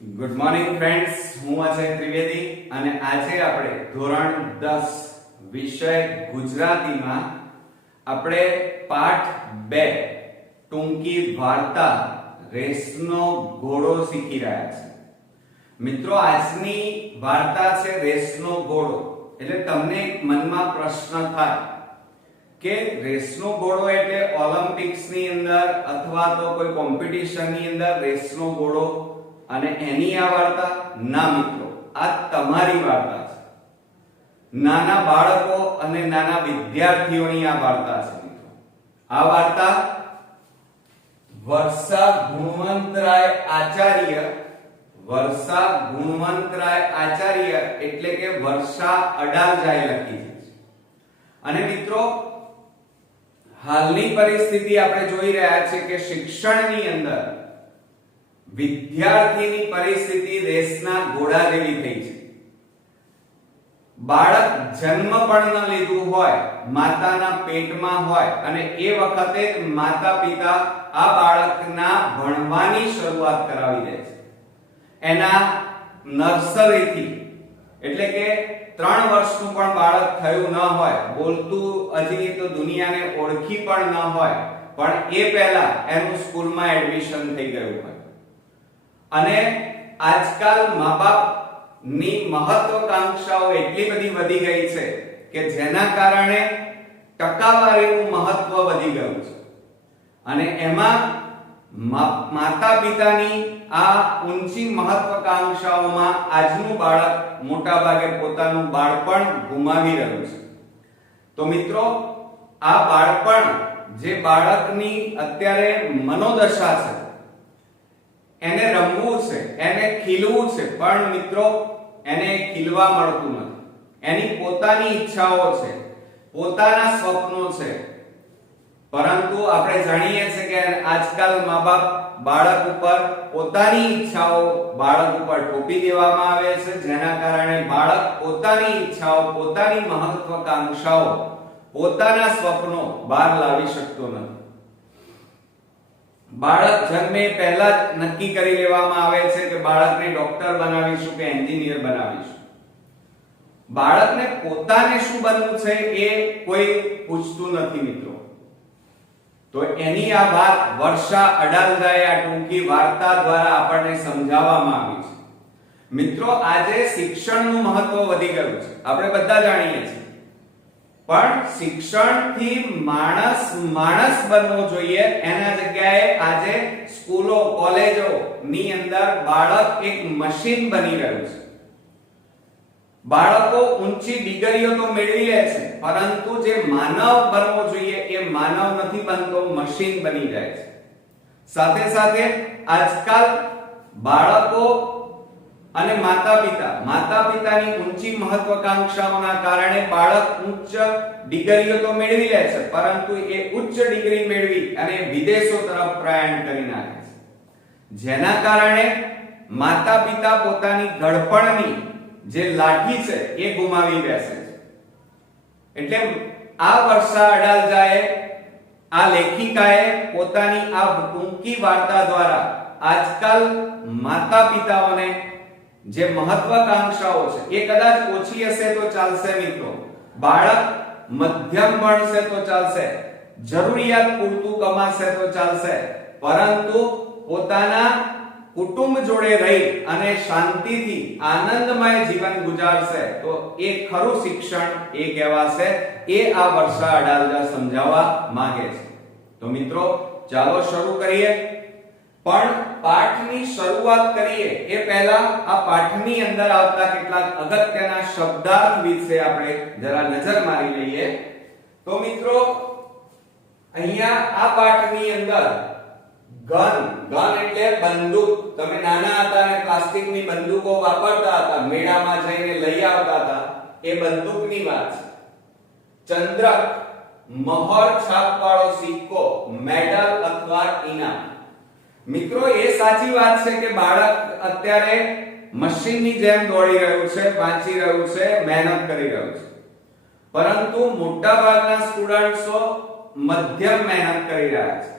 Good morning friends, હું અજય ત્રિવેદી અને આજે આપણે ધોરણ 10 વિષય ગુજરાતીમાં આપણે પાઠ 2 ટૂંકી વાર્તા રેસનો ઘોડો શીખી રહ્યા છે. મિત્રો, આજની વાર્તા છે રેસનો ઘોડો. એટલે તમને એક મનમાં પ્રશ્ન થાય કે રેસનો ઘોડો એટલે ઓલિમ્પિક્સની અંદર અથવા તો કોઈ કોમ્પિટિશનની અંદર રેસનો ઘોડો અને એની આ વાર્તા? ના મિત્રો, આ તમારી વાર્તા છે. નાના બાળકો અને નાના વિદ્યાર્થીઓની આ વાર્તા છે મિત્રો. આ વાર્તા વર્ષા ગુણવંતરાય આચાર્ય એટલે કે વર્ષા અડાલજાએ લખી છે. અને મિત્રો, હાલની પરિસ્થિતિ આપણે જોઈ રહ્યા છે કે શિક્ષણની અંદર વિદ્યાર્થીની પરિસ્થિતિ રેસના ઘોડા જેવી થઈ છે. બાળક જન્મ પણ ન લીધું હોય, માતાના પેટમાં હોય અને એ વખતે જ માતા પિતા આ બાળકના ભણવાની શરૂઆત કરાવી દે છે. એના નર્સરીથી, એટલે કે 3 વર્ષનું પણ બાળક થયું ન હોય, બોલતું હજી તો દુનિયાને ઓળખી પણ ન હોય, પણ એ પહેલા એનું સ્કૂલમાં એડમિશન થઈ ગયું હોય. અને આજકાલ મા-બાપ ની મહત્વાકાંક્ષાઓ એટલી બધી વધી ગઈ છે કે જેના કારણે ટકાવારીનું મહત્વ વધી ગયું છે. અને એમાં માતા પિતાની આ ઊંચી મહત્વાકાંક્ષાઓમાં આજનું બાળક મોટા ભાગે પોતાનું બાળપણ ગુમાવી રહ્યું છે. તો મિત્રો, આ બાળપણ જે બાળકની અત્યારે મનોદશા છે, એને રમવું છે, એને ખીલવું છે, પણ મિત્રો એને ખીલવા મળતું નથી. એની પોતાની ઈચ્છાઓ છે, પોતાના સ્વપ્નો છે, પરંતુ આપણે જાણીએ છીએ કે આજકાલ મા-બાપ બાળક ઉપર પોતાની ઈચ્છાઓ બાળક ઉપર થોપી દેવામાં આવે છે, જેના કારણે બાળક પોતાની ઈચ્છાઓ, પોતાની મહત્વાકાંક્ષાઓ, પોતાના સ્વપ્નો બહાર લાવી શકતો નથી. બાળક જન્મે પહેલા જ નક્કી કરી લેવામાં આવે છે કે બાળકને ડોક્ટર બનાવીશું કે એન્જિનિયર બનાવીશું. બાળકને પોતાને શું બનવું છે એ કોઈ પૂછતું નથી મિત્રો. તો એની આ વાત વર્ષા અડાલજાએ આ ટૂંકી વાર્તા દ્વારા આપણને સમજાવવામાં આવી છે. મિત્રો, આજે શિક્ષણનું મહત્વ વધી ગયું છે, આપણે બધા જાણીએ છીએ. પણ શિક્ષણથી માણસ બનવો જોઈએ, એના જગ્યાએ આજે સ્કૂલો, કોલેજો ની અંદર બાળક એક મશીન બની રહ્યું છે. બાળકો ઊંચી ડિગ્રીઓ તો મેળવી લે છે, પરંતુ જે માનવ બનવો જોઈએ એ માનવ નથી બનતો, મશીન બની જાય છે. સાથે સાથે આજકાલ બાળકો અને માતા પિતાની ઊંચી મહત્વાકાંક્ષાઓના કારણે બાળક ઉચ્ચ ડિગ્રીઓ તો મેળવી લે છે, પરંતુ એ ઉચ્ચ ડિગ્રી મેળવી અને વિદેશો તરફ પ્રયાણ કરી નાખે છે, જેના કારણે માતા પિતા પોતાની ઘડપણની જે લાઠી છે એ ગુમાવી બેસે છે. એટલે આ વર્ષા અડાલજાએ, આ લેખિકાએ પોતાની આ ટૂંકી વાર્તા દ્વારા આજકાલ માતા પિતાઓને જે મહત્વાકાંક્ષાઓ છે એ કદાચ ઓછી હશે તો ચાલશે મિત્રો, બાળક મધ્યમ ભણશે તો ચાલશે, જરૂરિયાત પૂરતું કમાશે તો ચાલશે, પરંતુ પોતાના કુટુંબ જોડે રહી અને શાંતિથી આનંદમય જીવન ગુજારશે તો એ ખરું શિક્ષણ એ કહેવાશે. એ આ વર્ષા અડાલજા સમજાવવા માંગે છે. તો મિત્રો, ચાલો શરૂ કરીએ. પણ પાઠની શરૂઆત કરીએ એ પહેલા આ પાઠની અંદર આવતા કેટલાક અગત્યના શબ્દાર્થ વિશે આપણે જરા નજર મારી લઈએ. તો મિત્રો, અહીંયા આ પાઠની અંદર ગન એટલે બંદૂક. તમે નાના હતા અને પ્લાસ્ટિકની બંદૂકો વાપરતા હતા, મેળામાં જઈને લઈ આવતા હતા, એ બંદૂકની વાત છે. ચંદ્રક, મહોર છાપવાળો સિક્કો, મેડલ અથવા ઇનામ. મિત્રો, એ સાચી વાત છે કે બાળક અત્યારે મશીનની જેમ દોડી રહ્યું છે, વાંચી રહ્યું છે, મહેનત કરી રહ્યું છે, પરંતુ મોટાભાગના સ્ટુડન્ટ્સો મધ્યમ મહેનત કરી રહ્યા છે.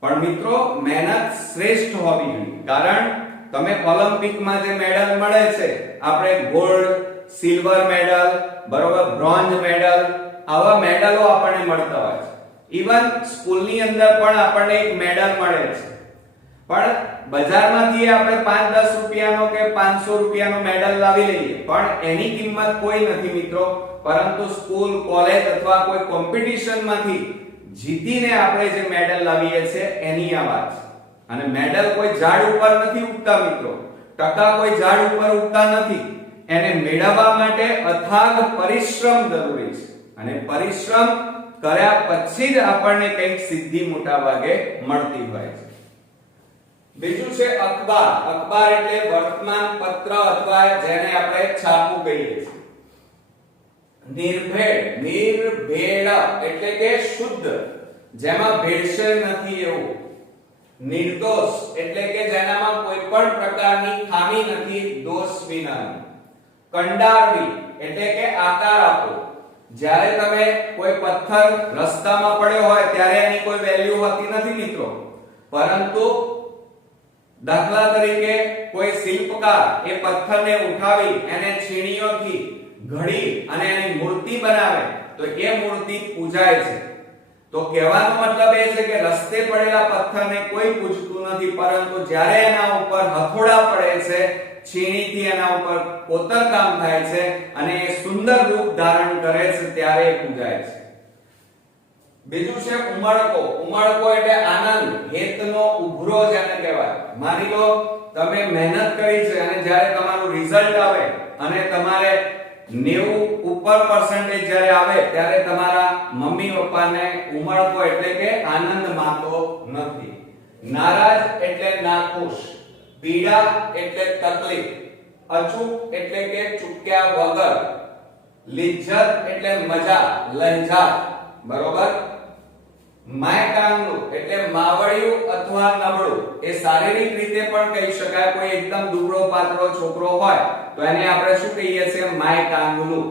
પણ મિત્રો, મહેનત શ્રેષ્ઠ હોવી જોઈએ, કારણ તમે ઓલિમ્પિકમાં જે મેડલ મળે છે, આપણે ગોલ્ડ, સિલ્વર મેડલ, બરોબર, બ્રોન્ઝ મેડલ, આવા મેડલો આપણને મળતા હોય છે. ઈવન સ્કૂલની અંદર પણ આપણને એક મેડલ મળે છે. પણ બજારમાંથી આપણે 5-10 રૂપિયાનો કે 500 રૂપિયાનો મેડલ લાવી લઈએ, પણ એની કિંમત કોઈ નથી મિત્રો. પરંતુ સ્કૂલ, કોલેજ અથવા કોઈ કોમ્પિટિશનમાંથી જીતીને આપણે જે મેડલ લાવીએ છીએ એની આ વાત છે. અને મેડલ કોઈ ઝાડ ઉપર નથી ઉગતા મિત્રો, ટકા કોઈ ઝાડ ઉપર ઉગતા નથી. એને મેળવવા માટે અથાગ પરિશ્રમ જરૂરી છે, અને પરિશ્રમ કર્યા પછી જ આપણને કંઈક સિદ્ધિ મોટા ભાગે મળતી હોય છે. બીજું છે અખબાર. અખબાર એટલે વર્તમાન પત્ર અથવા જેને આપણે છાપું કહીએ છીએ. નિર્ભેળ, નિર્ભેળ એટલે કે શુદ્ધ, જેમાં ભેળસેળ નથી એવું. નિર્દોષ એટલે કે જેનામાં કોઈ પણ પ્રકારની ખામી નથી, દોષ વિનાનું. કંડારવી એટલે કે આકાર આપો. જ્યારે તમે કોઈ પથ્થર રસ્તામાં પડ્યો હોય ત્યારે એની કોઈ વેલ્યુ હોતી નથી મિત્રો, પરંતુ દાખલા તરીકે કોઈ શિલ્પકાર એ પથ્થરને ઉઠાવી એને છીણીઓથી ઘડી અને એની મૂર્તિ બનાવે તો એ મૂર્તિ પૂજાય છે. તો કહેવાનો મતલબ એ છે કે રસ્તે પડેલા પથ્થરને કોઈ પૂજતું નથી, પરંતુ જ્યારે એના ઉપર હથોડા પડે છે, છીણીથી એના ઉપર કોતરકામ થાય છે અને એ સુંદર રૂપ ધારણ કરે છે ત્યારે એ પૂજાય છે. બીજું છે ઉમળકો. ઉમળકો એટલે આનંદ, હેતનો ઉભરો જેને કહેવાય. માની લો તમે મહેનત કરી છે અને જ્યારે તમારું રિઝલ્ટ આવે અને તમારે 90 ઉપર પર્સન્ટેજ જ્યારે આવે ત્યારે તમારા મમ્મી પપ્પાને ઉમળકો એટલે કે આનંદ માતો નથી. નારાજ એટલે નાખુશ, પીડા એટલે તકલીફ, અચૂક એટલે કે ચૂક્યા વગર, લિજ્જત એટલે મજા, લંજાત, બરોબર. માયકાંગલું એટલે માવડિયું અથવા નબળું. એ શારીરિક રીતે પણ કહી શકાય. કોઈ એકદમ દુબળો પાતળો છોકરો હોય તો એને આપણે શું કહીએ છીએ? માયકાંગલું.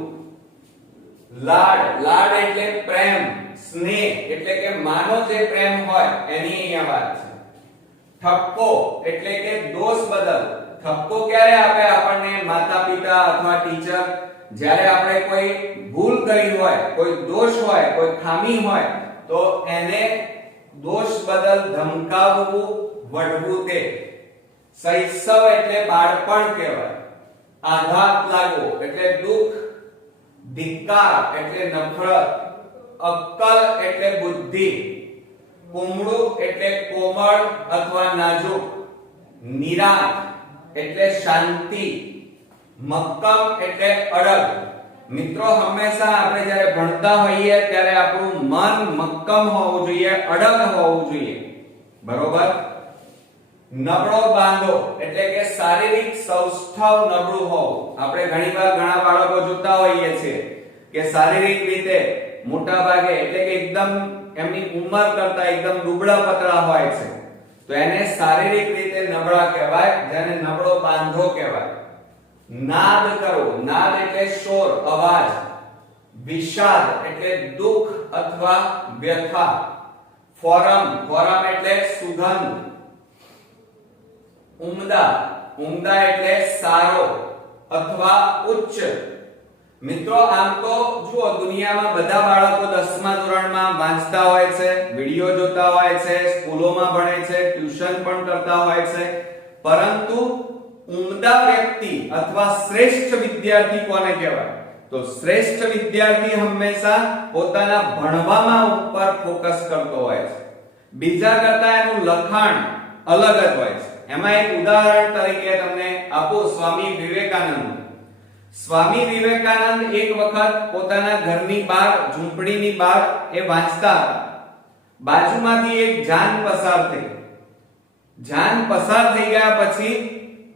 લાડ, લાડ એટલે પ્રેમ, સ્નેહ એટલે કે માનો જે પ્રેમ હોય એની અહીંયા વાત છે. ઠપકો એટલે કે દોષ બદલ. ઠપકો ક્યારે આપે આપણને? માતા પિતા અથવા ટીચર. જ્યારે આપણે કોઈ ભૂલ કરી હોય, કોઈ દોષ હોય, કોઈ ખામી હોય તો એને દોષ બદલ ધમકાવવું, વઢવું તે. શૈશવ એટલે બાળપણ કહેવાય. આઘાત લાગવો એટલે દુઃખ, ધિક્કાર એટલે નફરત, અક્કલ એટલે બુદ્ધિ, કુમળું એટલે કોમળ અથવા નાજુક, નિરાંત એટલે શાંતિ, મક્કમ એટલે અડગ. મિત્રો હંમેશા આપણે જ્યારે ભણતા હોઈએ ત્યારે આપણું મન મક્કમ હોવું જોઈએ, અડગ હોવું જોઈએ, બરોબર. નબળો બાંધો એટલે કે શારીરિક સૌષ્ઠવ નબળું હોવું. આપણે ઘણીવાર ઘણા બાળકો જોતા હોઈએ છીએ કે શારીરિક રીતે મોટા ભાગે એટલે કે એકદમ એમની ઉંમર કરતા એકદમ દુબળા પતળા હોય છે, તો એને શારીરિક રીતે નબળા કહેવાય, જેને નબળો બાંધો કહેવાય. નાદ કરો. નાદ એટલે શોર, અવાજ. વિષાદ એટલે દુઃખ અથવા વ્યથા. ફોરમ, ફોરમ એટલે સુગંધ. ઉમદા, ઉમદા એટલે સારો અથવા ઉચ્ચ. મિત્રો આમ તો જુઓ, દુનિયામાં બધા બાળકો 10મા ધોરણમાં વાંચતા હોય છે, વિડિયો જોતા હોય છે, સ્કૂલોમાં ભણે છે, ટ્યુશન પણ કરતા હોય છે, પરંતુ ઉમદા વ્યક્તિ અથવા શ્રેષ્ઠ વિદ્યાર્થી કોને કહેવાય? તો શ્રેષ્ઠ વિદ્યાર્થી હંમેશા પોતાના ભણવામાં ઉપર ફોકસ કરતો હોય છે. બીજા કરતા એનું લખાણ અલગ જ હોય છે. એમાં એક ઉદાહરણ તરીકે તમને આપું, સ્વામી વિવેકાનંદ. સ્વામી વિવેકાનંદ એક વખત પોતાના ઘરની બહાર, ઝૂંપડીની બહાર એ વાંચતા હતા. બાજુમાંથી એક જાન પસાર થઈ. જાન પસાર થઈ ગયા પછી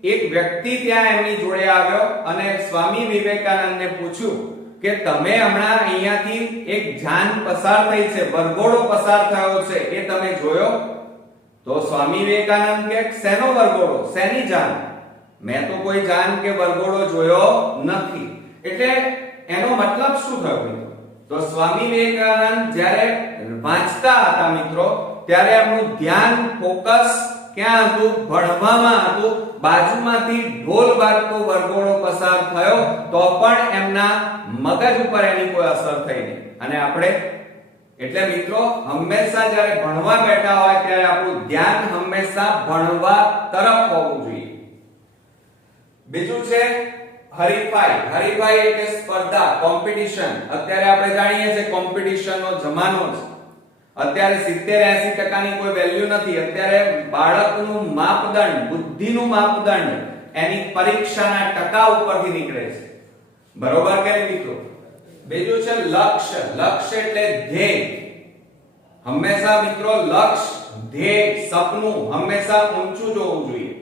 એક વ્યક્તિ ત્યાં એમની જોડે આવ્યો અને સ્વામી વિવેકાનંદને પૂછ્યું કે તમે હમણાં અહીંયાથી એક જાન પસાર થઈ છે, વરઘોડો પસાર થયો છે, એ તમે જોયો? તો સ્વામી વિવેકાનંદ કે શેનો વરઘોડો, શેની જાન? મેં તો કોઈ જાન કે વરઘોડો જોયો નથી. એટલે એનો મતલબ શું થયો? તો સ્વામી વિવેકાનંદ જ્યારે વાંચતા હતા મિત્રો, ત્યારે એમનું ધ્યાન, ફોકસ ક્યાં હતું? ભણવામાં હતું. બાજુમાંથી ઢોલ વાગતો વરઘોડો પસાર થયો તો પણ એમના મગજ ઉપર એની કોઈ અસર થઈ નહીં. અને આપણે એટલે મિત્રો હંમેશા જ્યારે ભણવા બેઠા હોય ત્યારે આપણું ધ્યાન હંમેશા ભણવા તરફ હોવું જોઈએ. બીજું છે હરીફાઈ. હરીફાઈ એટલે સ્પર્ધા, કોમ્પિટિશન. અત્યારે આપણે જાણીએ છીએ કોમ્પિટિશનનો જમાનો છે. અત્યારે 70-80% ની કોઈ વેલ્યુ નથી. અત્યારે બાળકનું માપદંડ, બુદ્ધિનું માપદંડ એની પરીક્ષાના ટકા ઉપરથી નીકળે છે. બરોબર કે મિત્રો? બીજું છે લક્ષ્ય. લક્ષ્ય એટલે ધ્યેય. હંમેશા મિત્રો લક્ષ્ય, ધ્યેય, સપનું હંમેશા ઊંચું જોવું જોઈએ.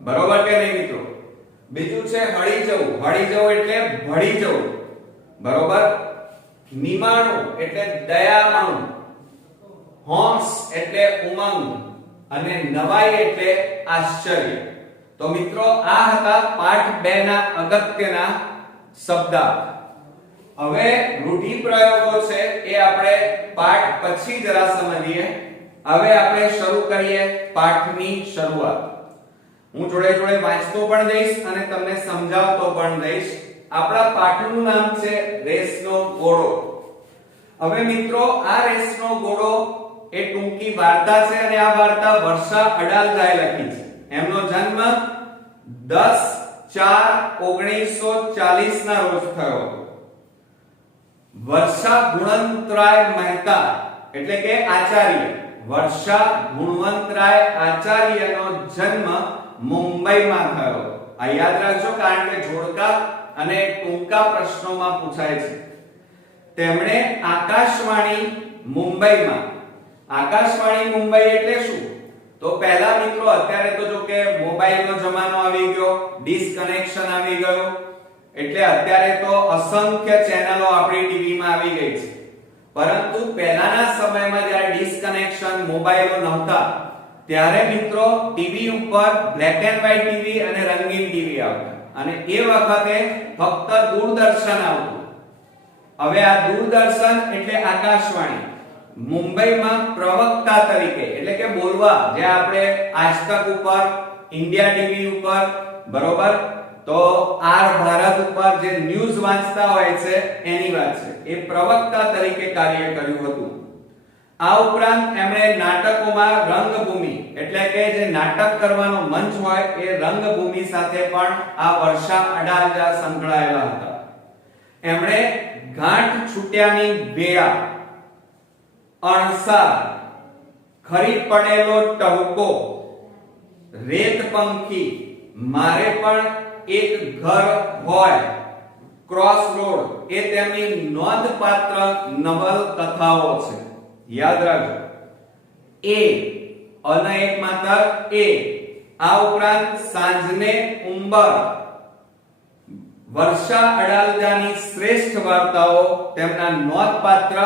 બરોબર કે નહીં મિત્રો? બીજું છે હળી જવું. હળી જવું એટલે ભળી જવું. બરોબર? નિમાણું એટલે દયામણું. હોંશ એટલે ઉમંગ અને નવાઈ એટલે આશ્ચર્ય. તો મિત્રો આ હતા પાઠ 2 ના અગત્યના શબ્દાર્થ. હવે રૂઢિપ્રયોગો છે એ આપણે પાઠ પછી જરા સમજીએ. હવે આપણે શરૂ કરીએ પાઠની શરૂઆત. હું જોડે જોડે વાંચતો પણ જઈશ અને તમને સમજાવતો પણ જઈશ. આપણા પાઠનું નામ છે રેસનો ઘોડો. હવે મિત્રો આ રેસનો ઘોડો એ ટૂંકી વાર્તા છે અને આ વાર્તા વર્ષા અડાલજાએ લખી છે. એમનો જન્મ 10/4/1940 ના રોજ થયો હતો. વર્ષા ગુણવંતરાય મહેતા એટલે કે આચાર્ય, વર્ષા ગુણવંતરાય આચાર્યનો જન્મ મુંબઈમાં થયો. આ યાદ રાખજો કારણ કે જોડકા અને ટૂંકા પ્રશ્નોમાં પૂછાય છે. તેમણે આકાશવાણી મુંબઈમાં, આકાશવાણી મુંબઈ એટલે શું? તો પહેલા મિત્રો અત્યારે તો જો કે મોબાઈલનો જમાનો આવી ગયો, ડિશ કનેક્શન આવી ગયું, એટલે અત્યારે તો અસંખ્ય ચેનલો આપણી ટીવીમાં આવી ગઈ છે. પરંતુ પહેલાના સમયમાં જ્યારે ડિશ કનેક્શન, મોબાઈલો નહોતા ત્યારે મિત્રો ટીવી ઉપર બ્લેક એન્ડ વ્હાઈટ ટીવી અને રંગીન ટીવી આવતા અને એ વખતે ફક્ત દૂરદર્શન આવતું. હવે આ દૂરદર્શન એટલે આકાશવાણી મુંબઈમાં પ્રવક્તા તરીકે એટલે કે બોલવા, જે આપણે આજતક ઉપર, ઇન્ડિયા ટીવી ઉપર, બરોબર, તો આર ભારત ઉપર જે ન્યૂઝ વાંચતા હોય છે એની વાત છે, એ પ્રવક્તા તરીકે કાર્ય કર્યું હતું. આ ઉપરાંત એમણે નાટકોમાં રંગભૂમિ એટલે કે જે નાટક કરવાનો મંચ હોય એ રંગભૂમિ સાથે પણ આ વર્ષા અડાલજા સંકળાયેલા હતા. એમણે ગાંઠ છૂટ્યાની વેળા, અણસાર, ખરી પડેલો ટહુકો, રેત પંખી, મારે પણ એક ઘર હોય, ક્રોસ રોડ એ તેમની નોંધપાત્ર નવલકથાઓ છે. યાદ રાખજો. એ અને એક માત્ર એ. આ ઉપરાંત સાંજને ઉંબર, વર્ષા અડાલજાની શ્રેષ્ઠ વાર્તાઓ તેમના નોંધપાત્ર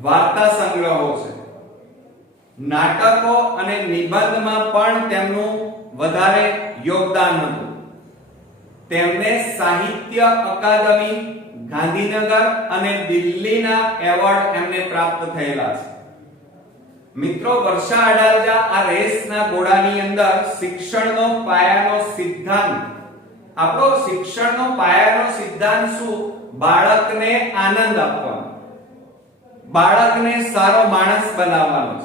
વાર્તા સંગ્રહો છે. નાટકો અને નિબંધમાં પણ તેમનું વધારે યોગદાન હતું. તેમને સાહિત્ય અકાદમી, ગાંધીનગર અને દિલ્હીના એવોર્ડ એમને પ્રાપ્ત થયેલા છે. મિત્રો વર્ષા અડાલજા આ રેસના ઘોડાની અંદર શિક્ષણનો પાયાનો સિદ્ધાંત, આપણો શિક્ષણનો પાયાનો સિદ્ધાંત શું? બાળકને આનંદ આપવાનો, બાળકને સારો માણસ બનાવવાનો છે.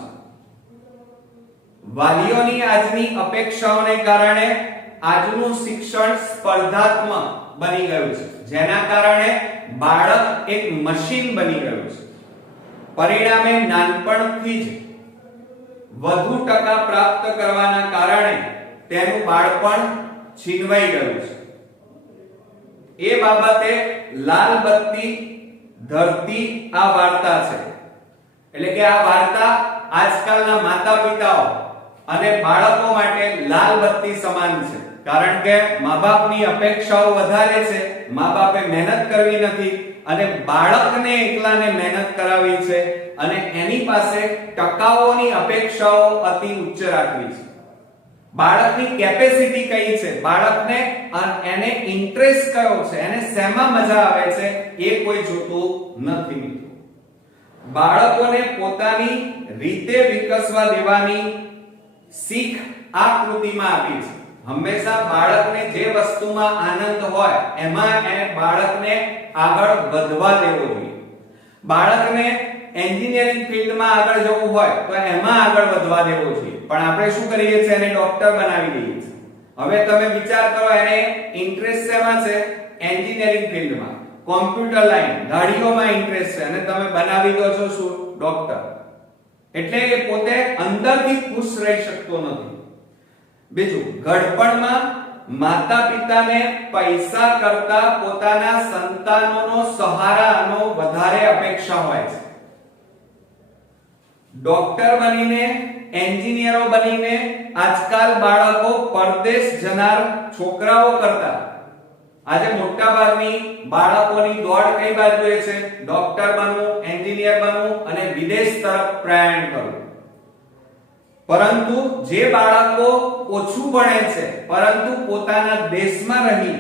વાલીઓની આજની અપેક્ષાઓને કારણે આજનું શિક્ષણ સ્પર્ધાત્મક બની ગયું છે, જેના કારણે બાળક એક મશીન બની ગયું છે. પરિણામે નાનપણથી જ વધુ ટકા પ્રાપ્ત કરવાના કારણે તેનું બાળપણ છીનવાઈ ગયું છે. એ બાબતે લાલ બત્તી ધરતી આ વાર્તા છે. એટલે કે આ વાર્તા આજકાલના માતા પિતાઓ અને બાળકો માટે લાલ બત્તી સમાન છે. કારણ કે મા-બાપની અપેક્ષાઓ વધારે છે, મા-બાપે મહેનત કરવી નથી અને બાળકને એકલાને મહેનત કરાવી છે અને એની પાસે ટકાઓની અપેક્ષાઓ અતિ ઉચ્ચ રાખવી છે. બાળકની કેપેસિટી કઈ છે, બાળકને એને ઇન્ટરેસ્ટ કયો છે, એને શેમાં મજા આવે છે એ કોઈ જોતું નથી મિત્રો. બાળકોને પોતાની રીતે વિકસવા દેવાની શીખ આ કૃતિમાં આપી છે. હંમેશા બાળકને જે વસ્તુમાં આનંદ હોય એમાં બાળકને આગળ વધવા દેવો જોઈએ. બાળકને એન્જિનિયરિંગ ફિલ્ડમાં આગળ જવું હોય તો એમાં આગળ વધવા દેવો જોઈએ. પણ આપણે શું કરીએ છીએ, એને ડોક્ટર બનાવી દઈએ છીએ. હવે તમે વિચાર કરો, એને ઇન્ટરેસ્ટ શેમાં છે? એન્જિનિયરિંગ ફિલ્ડમાં, કોમ્પ્યુટર લાઈન, ગાડીઓમાં ઇન્ટરેસ્ટ છે અને તમે બનાવી દો છો શું? ડોક્ટર. એટલે એ પોતે અંદરથી ખુશ રહી શકતો નથી. બીજું, ઘડપણમાં માતા પિતાને પૈસા કરતા પોતાના સંતાનોનો સહારાનો વધારે અપેક્ષા હોય છે. ડોક્ટર બનીને, એન્જિનિયરો બનીને આજકાલ બાળકો પરદેશ જનાર છોકરાઓ કરતા આજે મોટા ભાગની બાળકોની દોડ કઈ બાજુએ છે? ડોક્ટર બનવું, એન્જિનિયર બનવું અને વિદેશ તરફ પ્રયાણ કરવું. પરંતુ જે બાળકો ઓછું ભણે છે પરંતુ પોતાના દેશમાં રહી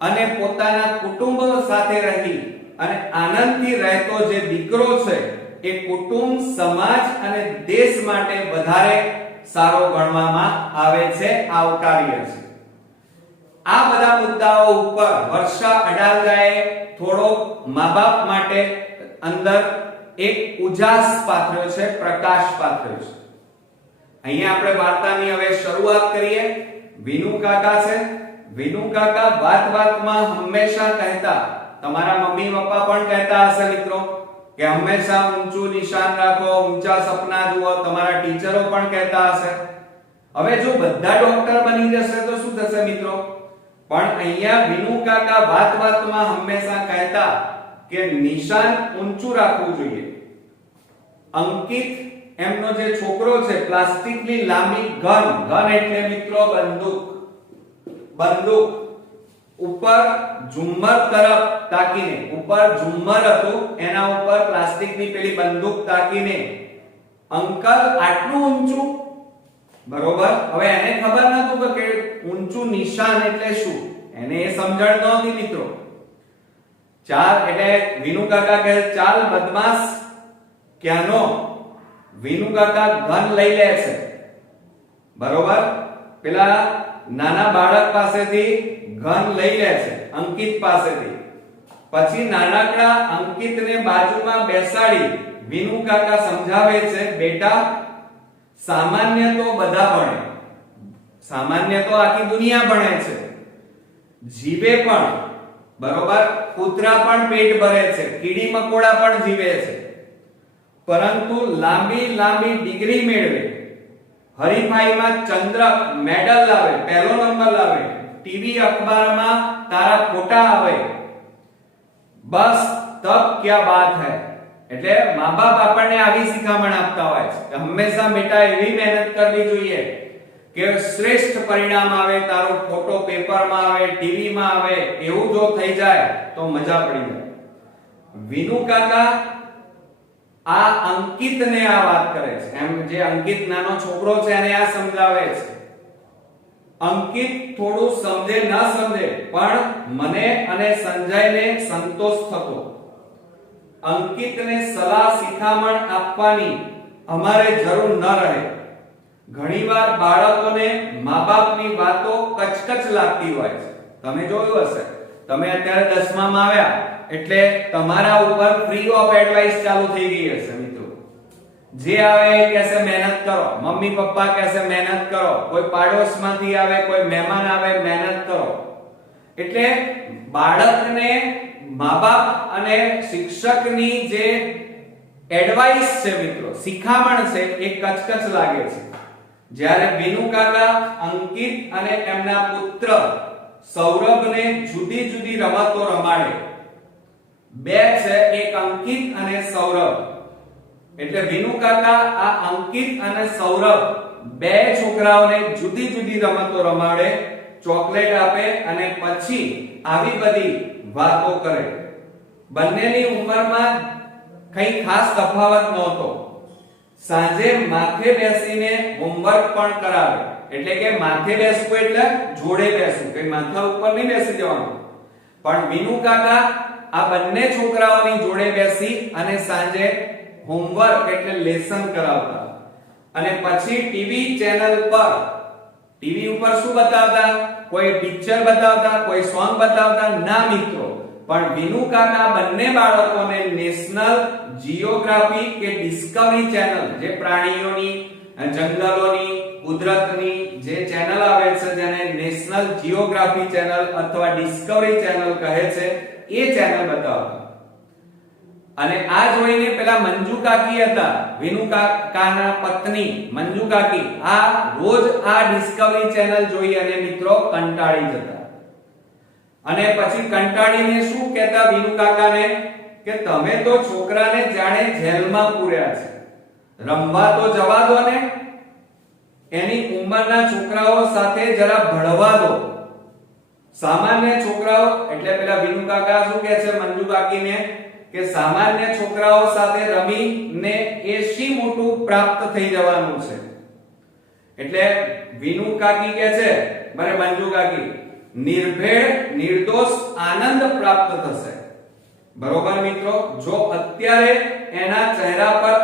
અને પોતાના કુટુંબ સાથે રહી અને આનંદથી રહેતો જે દીકરો છે એ કુટુંબ, સમાજ અને દેશ માટે વધારે સારો ગણવામાં આવે છે, આવકાર્ય છે. આ બધા મુદ્દાઓ ઉપર વર્ષા અડાલજાએ થોડો મા-બાપ માટે અંદર એક ઉજાસ પાથર્યો છે, પ્રકાશ પાથર્યો છે. અહીંયા આપણે વાર્તાની હવે શરૂઆત કરીએ. વિનુ કાકા છે. વિનુ કાકા વાત-વાતમાં હંમેશા કહેતા, તમારા મમ્મી પપ્પા પણ કહેતા હશે મિત્રો, કે હંમેશા ઊંચું નિશાન રાખો, ઊંચા સપના જુઓ. તમારા ટીચરો પણ કહેતા હશે. હવે જો બધા ડોક્ટર બની જશે તો શું થશે મિત્રો? પણ અહીંયા વિનુ કાકા વાત-વાતમાં હંમેશા કહેતા કે નિશાન ઊંચું રાખવું જોઈએ. અંકિત એમનો જે છોકરો છે, પ્લાસ્ટિકની લાંબી ગન એટલે મિત્રો બંદૂક ઉપર ઝુમ્મર તરફ તાકીને, ઉપર ઝુમ્મર હતું એના ઉપર પ્લાસ્ટિકની પેલી બંદૂક તાકીને, અંકલ આટલું ઊંચું, બરોબર. હવે એને ખબર નતું કે ઊંચું નિશાન એટલે શું, એને એ સમજણ નહોતી મિત્રો. ચાલ એટલે વિનુ કાકા કહે, ચાલ બદમાશ. ક્યાંનો? વિનુ કાકા ગન લઈ લે છે, બરોબર. પેલા નાના બાળક પાસેથી ગન લઈ લે છે, અંકિત પાસેથી. પછી નાનકડા અંકિતને બાજુમાં બેસાડી વિનુ કાકા સમજાવે છે, બેટા સામાન્ય તો બધા ભણે, સામાન્ય તો આખી દુનિયા ભણે છે, જીવે પણ, બરોબર. કૂતરા પણ પેટ ભરે છે, કીડી મકોડા પણ જીવે છે, પરંતુ લાંબી ડિગ્રી મેળવે, હરીફાઈમાં ચંદ્રક, મેડલ લાવે, પહેલો નંબર લાવે, ટીવી અખબારમાં તારા ફોટા આવે, બસ તબ ક્યા બાત હૈ. એટલે મા-બાપ આપણને આવી શિખામણ આપતા હોય છે કે હંમેશા બેટા એવી મહેનત કરવી જોઈએ કે શ્રેષ્ઠ પરિણામ આવે, તારો ફોટો પેપરમાં આવે, ટીવીમાં આવે. એવું જો થઈ જાય તો મજા પડી જાય. વિનુ કાકા આ અંકિતને આ વાત કરે છે, એમ જે અંકિત નાનો છોકરો છે એને આ સમજાવે છે. અંકિત થોડું સમજે ન સમજે પણ મને અને સંજયને સંતોષ થતો. અંકિતને સલાહ શિખામણ આપવાની અમારે જરૂર ન રહે. ઘણીવાર બાળકોને મા-બાપની વાતો કચકચ લાગતી હોય છે. તમે જોયું હશે, તમે અત્યારે 10માં આવ્યા એટલે તમારા ઉપર ફ્રી ઓફ એડવાઇસ ચાલુ થઈ ગઈ હશે મિત્રો. જે આવે એ કહેશે મહેનત કરો, મમ્મી પપ્પા કહેશે મહેનત કરો, કોઈ પાડોશમાંથી આવે, કોઈ મહેમાન આવે, મહેનત કરો. એટલે બાળકને મા-બાપ અને શિક્ષકની જે એડવાઇસ છે મિત્રો, શિખામણ છે, એ કચકચ લાગે છે. જ્યારે વિનુ કાકા અંકિત અને એમના પુત્ર સૌરભને જુદી જુદી રમતો રમાડે, બે છે, એક અંકિત અને સૌરભ. એટલે વિનુ કાકા આ અંકિત અને સૌરભ બે છોકરાઓને જુદી જુદી રમતો રમાડે, ચોકલેટ આપે અને પછી આવી બધી વાતો કરે. બંનેની ઉંમરમાં કઈ ખાસ તફાવત નહોતો. સાંજે માથે બેસીને હોમવર્ક પણ કરાવે. એટલે કે માથે બેસવું એટલે જોડે બેસવું, કે માથા ઉપર નહીં બેસી જવાનું. પણ વિનુ કાકા આ બંને છોકરાઓની જોડે બેસી અને સાંજે હોમવર્ક એટલે લેસન કરાવતા. અને પછી ટીવી ચેનલ પર ટીવી ઉપર શું બતાવતા? કોઈ પિક્ચર બતાવતા, કોઈ સોંગ બતાવતા? ના મિત્રો, પણ વિનુ કાકા બંને બાળકોને નેશનલ જીઓગ્રાફી કે ડિસ્કવરી ચેનલ, જે પ્રાણીઓની, જંગલોની, કુદરતની જે ચેનલ આવે છે જેને નેશનલ જીઓગ્રાફી ચેનલ અથવા ડિસ્કવરી ચેનલ કહે છે, એ ચેનલ બતાવતા. અને આ જોઈને પેલા મંજુ કાકી હતા, વિનુ કાકાના પત્ની મંજુ કાકી, આ રોજ આ ડિસ્કવરી ચેનલ જોઈ અને મિત્રો કંટાળી જતા. અને પછી કંટાળીને શું કહેતા વિનુ કાકાને કે તમે તો છોકરાને જાણે જેલમાં પૂર્યા છે, રમવા તો જવા દો ને, એની ઉંમરના છોકરાઓ સાથે જરા ભળવા દો. સામાન્ય છોકરાઓ એટલે પેલા વિનુ કાકા શું કહે છે મંજુ કાકીને કે સામાન્ય છોકરાઓ સાથે રમીને એ શી મોટું પ્રાપ્ત થઈ જવાનું છે. એટલે વિનુ કાકી કહે છે, મારે મંજુ કાકી, નિર્ભેળ નિર્દોષ આનંદ પ્રાપ્ત થશે. બરોબર મિત્રો, જો અત્યારે એના ચહેરા પર,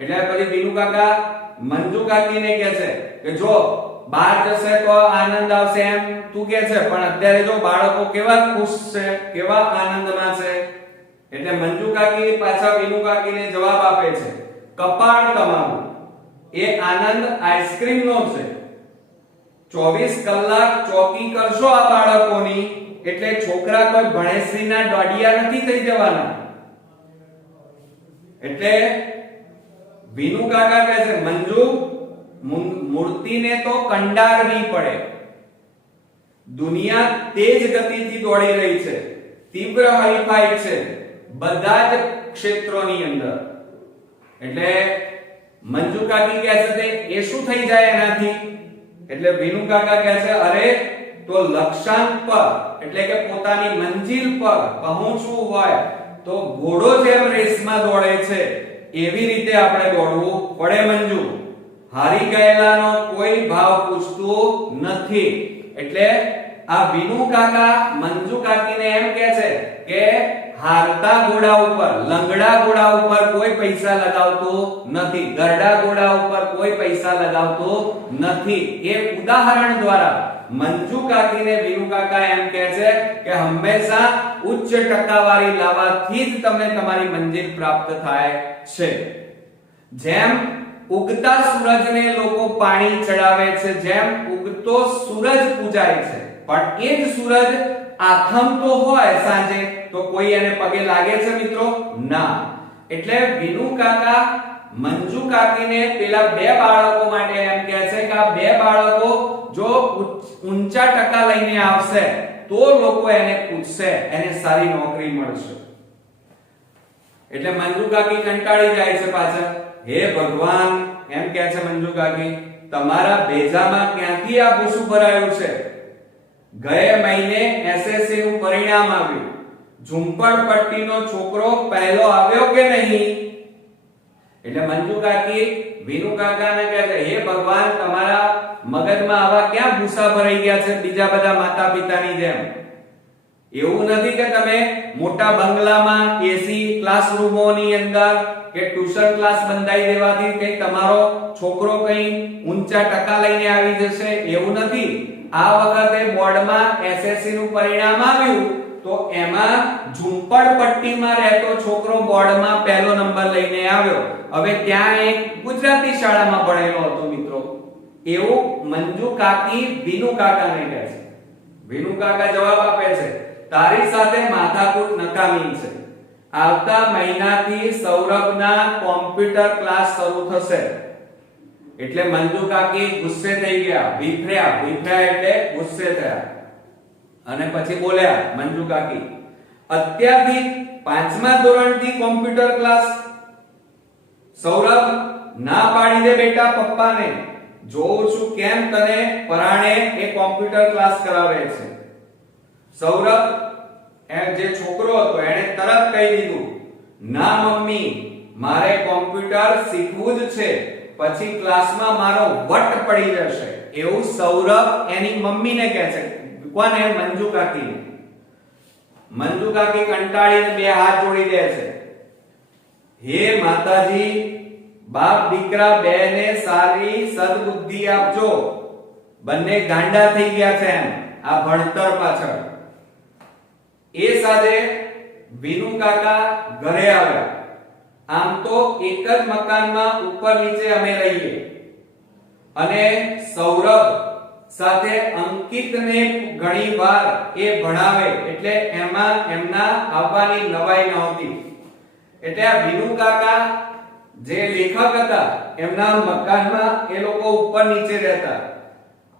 એટલે પછી વિનુ કાકા મંજુ કાકીને કહે છે કે જો બહાર જશે તો આનંદ આવશે એમ તું કહે છે, પણ અત્યારે જો બાળકો કેવા ખુશ છે, કેવા આનંદમાં છે. એટલે મંજુ કાકી પાછા વિનુ કાકીને જવાબ આપે છે, કપાળ તમારું, એ આનંદ આઈસ્ક્રીમ નો છે. 24 કલાક ચોકી કરશો આ બાળકોની એટલે છોકરા કોઈ ભણેશ્રીના દોડિયા નથી થઈ જવાના. એટલે વિનુ કાકા કહે છે મંજુ, મૂર્તિને તો કંડારવી પડે. દુનિયા તેજ ગતિથી દોડી રહી છે, તીવ્ર હરીફાઈ છે બધા જ ક્ષેત્રોની અંદર. એટલે મંજુ કાકી કહે છે એ શું થઈ જાય એનાથી? એટલે વિનુ કાકા કહે છે અરે તો લક્ષ્યાંક પર એટલે કે પોતાની મંજિલ પર પહોંચવું હોય તો ઘોડો જેમ રેસમાં દોડે છે એવી રીતે આપણે દોડવું પડે મંજુ. હારી ગયેલાનો કોઈ ભાવ પૂછતું નથી. એટલે આ વિનુ કાકા મંજુ કાકીને એમ કહે છે કે હારતા ઘોડા ઉપર, લંગડા ઘોડા ઉપર કોઈ પૈસા લગાવતો નથી, ગરડા ઘોડા ઉપર કોઈ પૈસા લગાવતો નથી. એ ઉદાહરણ દ્વારા મંજુ કાકીને વિનુ કાકા એમ કહે છે કે હંમેશા ઉચ્ચ ટકાવારી લાવવાથી જ તમને તમારી મંજિલ પ્રાપ્ત થાય છે. જેમ ઉગતા સૂરજને લોકો પાણી ચડાવે છે, જેમ ઉગતો સૂરજ પૂજાય છે, પણ એ જ સૂરજ આથમતો હોય સાંજે તો કોઈ એને પગે લાગે છે મિત્રો? ના. એટલે વિનુ કાકા મંજુ કાકીને પેલા બે બાળકો માટે એમ કહે છે કે આ બે બાળકો જો ઊંચા ટકા લઈને આવશે તો લોકો એને પૂછશે, એને સારી નોકરી મળશે. એટલે મંજુ કાકી કંટાળી જાય છે પાછા. હે ભગવાન, એમ કહે છે મંજુ કાકી, તમારા ભેજામાં ક્યાંથી આ ભૂસું ભરાયું છે? ગયા મહિને એસએસસી નું પરિણામ આવ્યું, ઝુંપડપટ્ટીનો છોકરો પહેલો આવ્યો કે નહીં? એટલે મંજુ કાકી વિનુ કાકાને કહે છે હે ભગવાન, તમારા મગજમાં આવા ક્યાં ભૂસા ભરાઈ ગયા છે બીજા બધા માતા પિતાની જેમ? એવું નથી કે તમે મોટા બંગલામાં એસી ક્લાસરૂમોની અંદર કે ટ્યુશન ક્લાસ બંધાઈ દેવાથી કે તમારો છોકરો કઈ ઊંચા ટકા લઈને આવી જશે, એવું નથી. આ વખતે બોર્ડમાં એસએસસી નું પરિણામ આવ્યું તો એમાં ઝુંપડપટ્ટીમાં રહેતો છોકરો બોર્ડમાં પહેલો નંબર લઈને આવ્યો. હવે ત્યાં એક ગુજરાતી શાળામાં ભણેલો હતો મિત્રો. એવું મંજુ કાકી વિનુ કાકાને કહે છે. વિનુ કાકા જવાબ આપે છે તારી સાથે માથાકૂટ નકામી છે. આવતા મહિનાથી સૌરભના કોમ્પ્યુટર ક્લાસ શરૂ થશે. એટલે મંજુ કાકી ગુસ્સે થઈ ગયા, વિફર્યા એટલે ગુસ્સે થયા. અને પછી બોલ્યા મંજુ કાકી, અત્યારથી 5મા ધોરણથી કોમ્પ્યુટર ક્લાસ? સૌરભ, ના પાડી દે બેટા પપ્પાને. જોઉં છું કેમ તને પરાણે એ કોમ્પ્યુટર ક્લાસ કરાવે છે. સૌરભ જે છોકરો હતો એને તરત કહી દીધું, ના મમ્મી, મારે કોમ્પ્યુટર શીખવું જ છે, પછી ક્લાસમાં મારો વટ પડી જશે. એવું સૌરભ એની મમ્મીને કહે છે. કોને? મંજુ કાકીને. મંજુ કાકી કંટાળીને બે હાથ જોડી દે છે. હે માતાજી, બાપ દીકરા બેને સારી સદબુદ્ધિ આપજો. બંને ગાંડા થઈ ગયા છે એમ આ ભણતર પાછળ. એ સાથે વિનુ કાકા ઘરે આવ્યા. આમ તો એક જ મકાનમાં ઉપર નીચે અમે રહીએ અને સૌરભ સાથે અંકિતને ઘણીવાર એ ભણાવે એટલે એમાં એમના આવવાની નવાઈ નહોતી. એટલે આ વિનુ કાકા જે લેખક હતા એમના મકાનમાં એ લોકો ઉપર નીચે રહેતા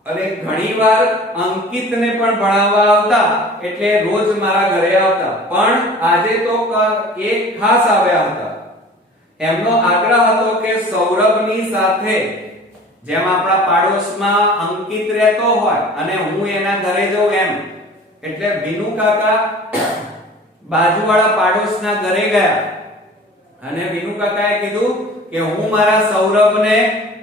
અને ઘણીવાર અંકિતને પણ ભણાવવા આવતા એટલે રોજ મારા ઘરે આવતા. પણ આજે તો એક ખાસ આવ્યા હતા. એમનો આગ્રહ હતો કે સૌરભની સાથે જેમ આપણા પાડોશમાં અંકિત રહેતો હોય અને હું એના ઘરે જઉં એમ, એટલે વિનુ કાકા બાજુવાળા પાડોશના ઘરે ગયા અને વિનુ કાકાએ કીધું કે હું મારા સૌરભને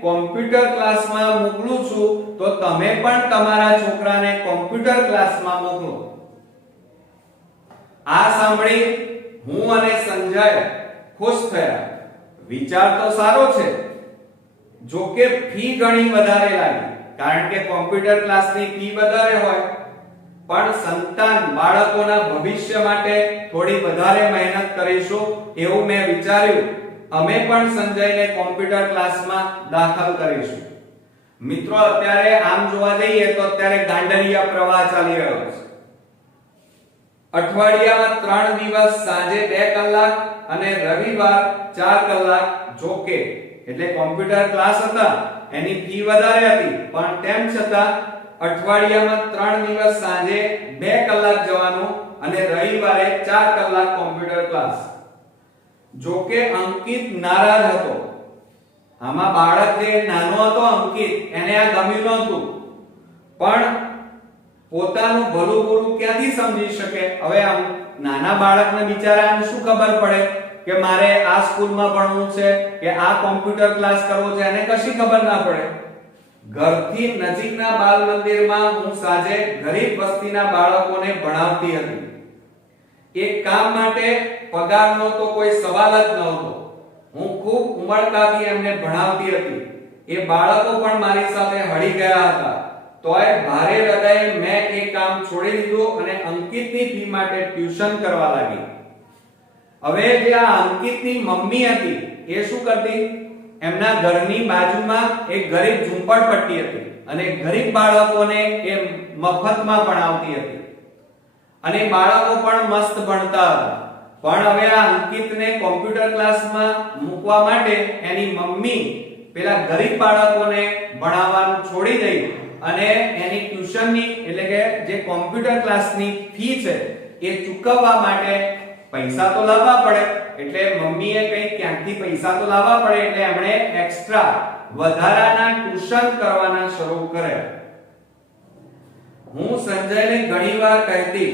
કોમ્પ્યુટર ક્લાસમાં મોકલું છું તો તમે પણ તમારા છોકરાને કોમ્પ્યુટર ક્લાસમાં મોકલો. આ સાંભળી હું અને સંજય ખુશ થયા. વિચાર તો સારો છે, જો કે ફી ઘણી વધારે લાગી કારણ કે કોમ્પ્યુટર ક્લાસની ફી વધારે હોય, પણ સંતાન બાળકોના ભવિષ્ય માટે થોડી વધારે મહેનત કરીશું એવું મેં વિચાર્યું. અમે પણ સંજયને કોમ્પ્યુટર ક્લાસમાં દાખલ કરીશું. મિત્રો અત્યારે આમ જોવા જઈએ તો અત્યારે ગાંડરિયા પ્રવાહ ચાલી રહ્યો છે. અઠવાડિયામાં 3 દિવસ સાંજે 2 કલાક અને રવિવાર 4 કલાક. જોકે એટલે કોમ્પ્યુટર ક્લાસ હતા એની ફી વધારે હતી, પણ તેમ છતાં અઠવાડિયામાં 3 દિવસ સાંજે 2 કલાક જવાનું અને રવિવારે 4 કલાક કોમ્પ્યુટર ક્લાસ. જોકે અંકિત નારાજ હતો. આમાં બાળક જે નાનો હતો અંકિત, એને આ ગમ્યું નહોતું, પણ પોતાનું ભલું બુરું ક્યાંથી સમજી શકે. હવે આમ નાના બાળકને બિચારાને શું ખબર પડે કે મારે આ સ્કૂલમાં ભણવું છે કે આ કોમ્પ્યુટર ક્લાસ કરવો છે, એને કશી ખબર ના પડે. ઘરથી નજીકના બાલ મંદિરમાં હું સાંજે ગરીબ વસ્તીના બાળકોને ભણાવતી હતી. એક કામ માટે પગારનો તો કોઈ સવાલ જ નહોતો. હું ખૂબ ઉમળકાથી એમને ભણાવતી હતી. એ બાળકો પણ મારી સાથે હળી ગયા હતા. તોય ભારે હૃદયે મેં એ કામ છોડી દીધું અને અંકિતની ફી માટે ટ્યુશન કરવા લાગી. હવે જે આ અંકિતની મમ્મી હતી એ શું કરતી, એમના ઘરની બાજુમાં એક ગરીબ ઝૂંપડપટ્ટી હતી અને ગરીબ બાળકોને એ મફતમાં ભણાવતી હતી અને બાળકો પણ મસ્ત ભણતા હતા. પણ હવે આ અંકિતને કોમ્પ્યુટર ક્લાસમાં મૂકવા માટે એની મમ્મી પેલા ગરીબ બાળકોને ભણાવવાનું છોડી દઈ અને એની ટ્યુશનની એટલે કે જે કોમ્પ્યુટર ક્લાસની ફી છે એ ચૂકવવા માટે પૈસા તો લાવવા પડે. એટલે મમ્મીએ કઈ ક્યાંકથી પૈસા તો લાવવા પડે એટલે એમણે એક્સ્ટ્રા વધારાના ટ્યુશન કરવાના શરૂ કર્યા. હું સંજયને ઘણીવાર કહેતી,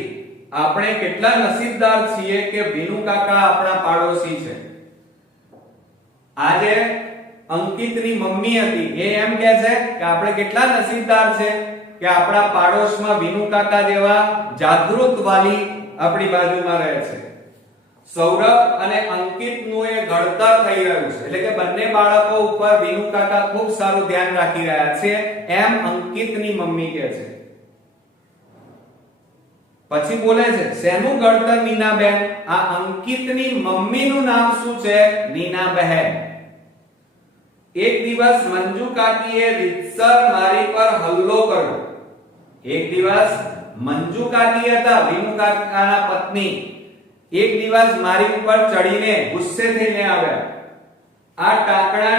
આપણે કેટલા નસીબદાર છીએ કે વિનુ કાકા આપણા પાડોશી છે. આજે અંકિતની મમ્મી હતી એ એમ કહે છે કે આપણે કેટલા નસીબદાર છે કે આપણા પાડોશમાં વિનુ કાકા જેવા જાગૃત વાલી આપણી બાજુમાં રહે છે. સૌરભ અને અંકિતનું એ ઘડતર થઈ રહ્યું છે એટલે કે બંને બાળકો ઉપર વિનુ કાકા ખૂબ સારું ધ્યાન રાખી રહ્યા છે એમ અંકિતની મમ્મી કહે છે. પછી બોલે છે, શેનું ઘડતર નીનાબેન? આ અંકિતની મમ્મીનું નામ શું છે? નીનાબહેન. એક દિવસ મંજુ કાકીએ રીતસર મારી પર હલ્લો કર્યો. એક દિવસ મંજુ કાકી હતા વિનુ કાકાના પત્ની, એક દિવસ મારી ઉપર ચડીને ગુસ્સે થઈને આવ્યા. આ ટાંકણા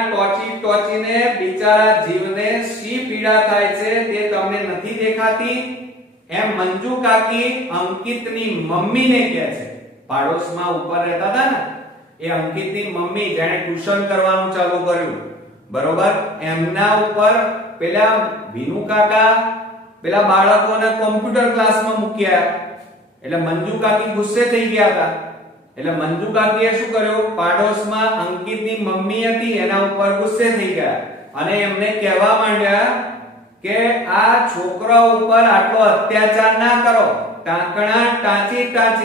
ટોચીને બિચારા જીવને શી પીડા થાય છે તે તમને નથી દેખાતી? એમ મંજુ કાકી અંકિતની મમ્મીને કહે છે. પાડોશમાં ઉપર રહેતા હતા ને એ અંકિતની મમ્મી જેણે ટ્યુશન કરવાનું ચાલુ કર્યું, બરોબર, એમના ઉપર પેલા વિનુ કાકા પેલા બાળકોને કોમ્પ્યુટર ક્લાસમાં મૂક્યા. એટલે મંજુ કાકી ગુસ્સે થઈ ગયા હતા. એટલે મંજુ કાકીએ શું કર્યું, પાડોશમાં અંકિતની મમ્મી હતી એના ઉપર ગુસ્સે થઈ ગયા અને એમને કહેવા માંડ્યા કે આ છોકરા ઉપર આટલો અત્યાચાર ના કરો. ટાંકણા ટાંચીને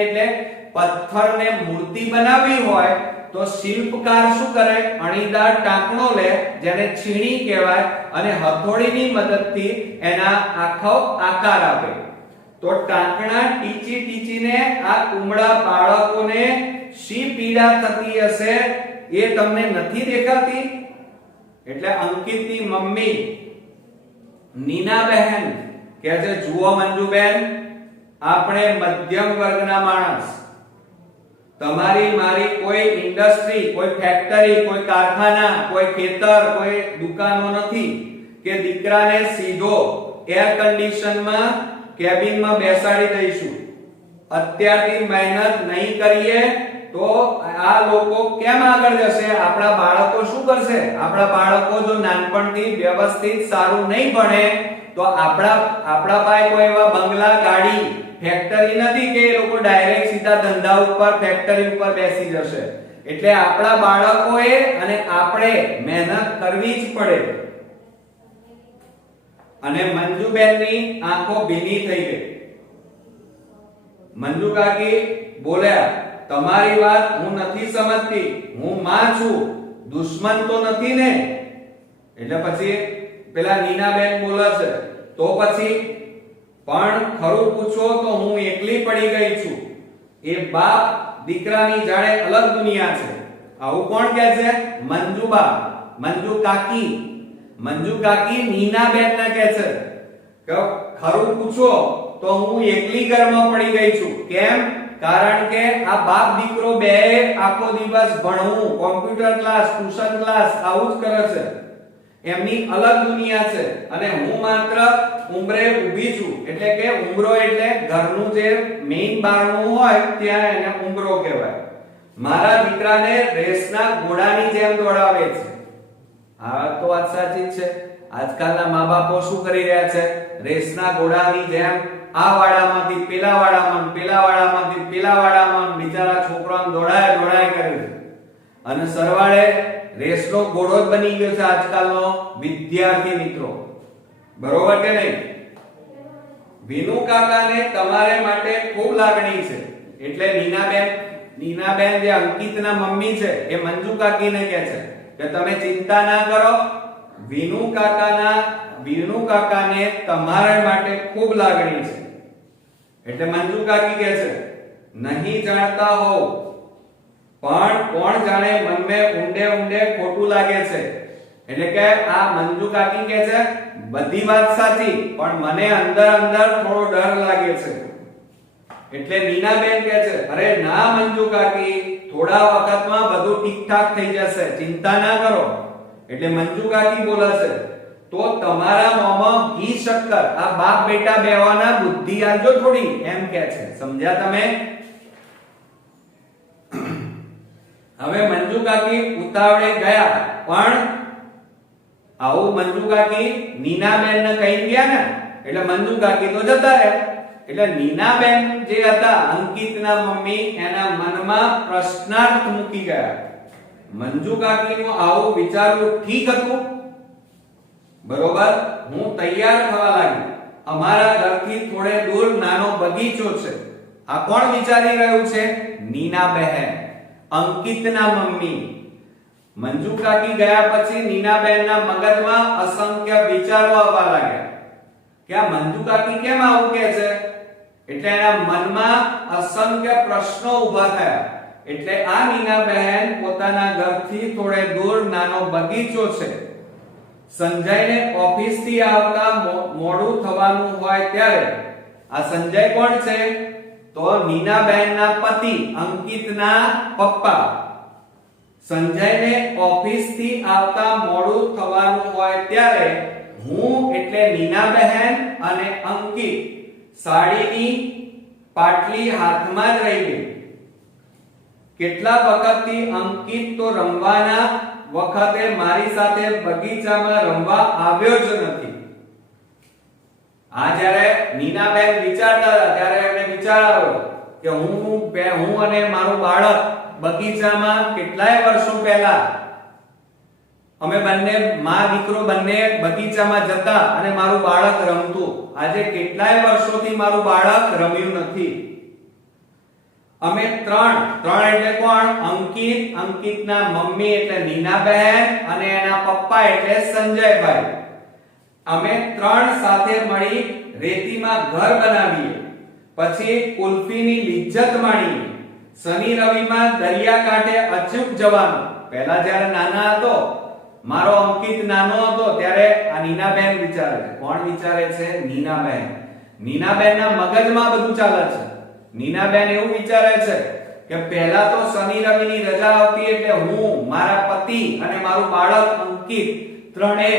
એટલે પથ્થરને મૂર્તિ બનાવવી હોય તો શિલ્પકાર શું કરે? અણીદાર ટાંકણો લે, જેને છીણી કહેવાય, અને હથોડીની મદદથી એના આખો આકાર આપે. તો ટાંકણા ટીચી ટીચીને આ કુમળા બાળકોને શી પીડા થતી હશે એ તમને નથી દેખાતી? એટલે અંકિતની મમ્મી નીનાબહેન કહે છે, જુઓ મંજુબેન, આપણે મધ્યમ વર્ગના માણસ, તમારી મારી કોઈ ઇન્ડસ્ટ્રી, કોઈ ફેક્ટરી, કોઈ કારખાના, કોઈ ખેતર, કોઈ દુકાનો નથી કે દીકરાને સીધો એર કન્ડિશનમાં કેબિનમાં બેસાડી દઈશું. અત્યારથી મહેનત નહીં કરીએ તો આ લોકો કેમ આગળ જશે? આપણા બાળકો શું કરશે? આપણા બાળકો જો નાનપણથી વ્યવસ્થિત સારું નહીં ભણે તો આપણા પાસે કોઈ એવા બંગલા, ગાડી, ફેક્ટરી નથી કે એ લોકો ડાયરેક્ટ સીધા ધંધા ઉપર, ફેક્ટરી ઉપર બેસી જશે. એટલે આપણા બાળકોએ અને આપણે મહેનત કરવી જ પડે. અને મંજુબેનની આંખો ભીની થઈ ગઈ. મંજુ કાકી બોલ્યા, તમારી વાત હું નથી સમજતી, હું માં છું, દુશ્મન તો નથી ને? એટલે પછી પેલા નીનાબેન બોલે છે, તો પછી પણ ખરું પૂછો તો હું એકલી પડી ગઈ છું. એ બાપ દીકરાની જાણે અલગ દુનિયા છે. આવું કોણ કહે છે? મંજુબા, મંજુ કાકી. મંજુ કાકી નીનાબેનને કહે છે કે ખરું પૂછો તો હું એકલી ઘરમાં પડી ગઈ છું. કેમ? કારણ કે આ બાપ દીકરો બે આખો દિવસ ભણવું, કોમ્પ્યુટર ક્લાસ, ટ્યુશન ક્લાસ આવું જ કરે છે. એમની અલગ દુનિયા છે અને હું માત્ર ઉંબરે ઊભી છું. એટલે કે ઉંબરો એટલે ઘરનું જે મેઈન બારણું હોય ત્યાં એને ઉંબરો કહેવાય. મારા દીકરાને રેસના ઘોડાની જેમ દોડાવે છે. આ તો વાત સાચી છે. આજકાલના મા-બાપો શું કરી રહ્યા છે? રેસના ઘોડાની જેમ આ વાડામાંથી પેલા વાડામાં, પેલા વાડામાંથી પેલા વાડામાં બિચારા છોકરાઓને દોડાય કરે છે. અને સરવાળે રેસનો ઘોડો જ બની ગયો છે આજકાલનો વિદ્યાર્થી મિત્રો. બરોબર કે નહીં? વિનુ કાકાને તમારે માટે ખૂબ લાગણી છે. એટલે નીનાબેન જે અંકિતના મમ્મી છે એ મંજુ કાકીને કહે છે કે તમે ચિંતા ના કરો, વિનુ કાકાને તમારા માટે ખૂબ લાગણી છે. એટલે મંજુ કાકી કહે છે, નહીં જાણતા હોવ પણ કોણ જાણે મનમે ઊંડે ખોટું લાગે છે. એટલે કે આ મંજુ કાકી કહે છે બધી વાત સાચી પણ મને અંદર થોડો ડર લાગે છે. એટલે નીનાબેન કહે છે, અરે ના મંજુ કાકી, થોડા વખતમાં બધું ઠીકઠાક થઈ જશે, ચિંતા ના કરો. એટલે મંજુ કાકી બોલે છે, તો તમારા મોમાં ઘી શક્કર, આ બાપ બેટા બેવાના બુદ્ધિ આલજો થોડી, એમ કહે છે. સમજ્યા તમે? હવે મંજુ કાકી ઉતાવળે ગયા, પણ આવું મંજુ કાકી નીનાબેન ને કહી ગયા ને એટલે મંજુ કાકી તો જતા રહ્યા. એટલે નીનાબેન જે હતા અંકિતના મમ્મી, એના મનમાં પ્રશ્નાર્થ મૂકી ગયા. મંજુ કાકીનું આવું વિચારવું ઠીક હતું? બરોબર, હું તૈયાર થવા લાગી. અમારા ઘરથી થોડે દૂર નાનો બગીચો છે. આ કોણ વિચારી રહ્યું છે? નીનાબહેન, અંકિતના મમ્મી. મંજુ કાકી ગયા પછી નીનાબહેનના મગજમાં અસંખ્ય વિચારો આવવા લાગ્યા કે આ મંજુ કાકી કેમ આવું કહે છે. એટલે એના મનમાં અસંખ્ય પ્રશ્નો ઊભા થયા. એટલે આ નીનાબહેન પોતાના ઘરથી થોડે દૂર નાનો બગીચો છે. સંજયને ઓફિસથી આવતા મોડું થવાનું હોય ત્યારે, આ સંજય કોણ છે? તો નીનાબહેનના પતિ, અંકિતના પપ્પા. સંજયને ઓફિસથી આવતા મોડું થવાનું હોય ત્યારે હું એટલે નીનાબહેન અને અંકિત સાડીની પાટલી હાથમાં જ રહી ગઈ. કેટલા વખતથી અંકિત તો રમવાના વખતે મારી સાથે બગીચામાં રમવા આવ્યો જ નથી. આ જ્યારે નીનાબેન વિચારતા હતા ત્યારે એમને વિચાર આવ્યો કે હું અને મારું બાળક બગીચામાં કેટલાય વર્ષો પહેલા અમે બંને માં દીકરો બંને બગીચામાં જતા અને મારું બાળક રમતું. આજે કેટલાય વર્ષોથી મારું બાળક રમ્યું નથી. અમે ત્રણ એટલે કોણ? અંકિત, અંકિતના મમ્મી એટલે નીનાબહેન અને એના પપ્પા એટલે સંજયભાઈ. અમે ત્રણ સાથે મળી રેતીમાં ઘર બનાવીએ, પછી કુલ્ફીની લિજ્જત માણીએ, શનિ રવિમાં દરિયા કાંઠે અચૂક જવાનું. પહેલા જ્યારે નાના હતો, મારો અંકિત નાનો હતો ત્યારે આ નીનાબહેન વિચારે છે. કોણ વિચારે છે? નીનાબહેન. નીનાબહેનના મગજમાં બધું ચાલે છે. નીનાબહેન એવું વિચારે છે કે પહેલા તો શનિ રવિની રજા આવતી એટલે હું, મારા પતિ અને મારું બાળક અંકિત ત્રણે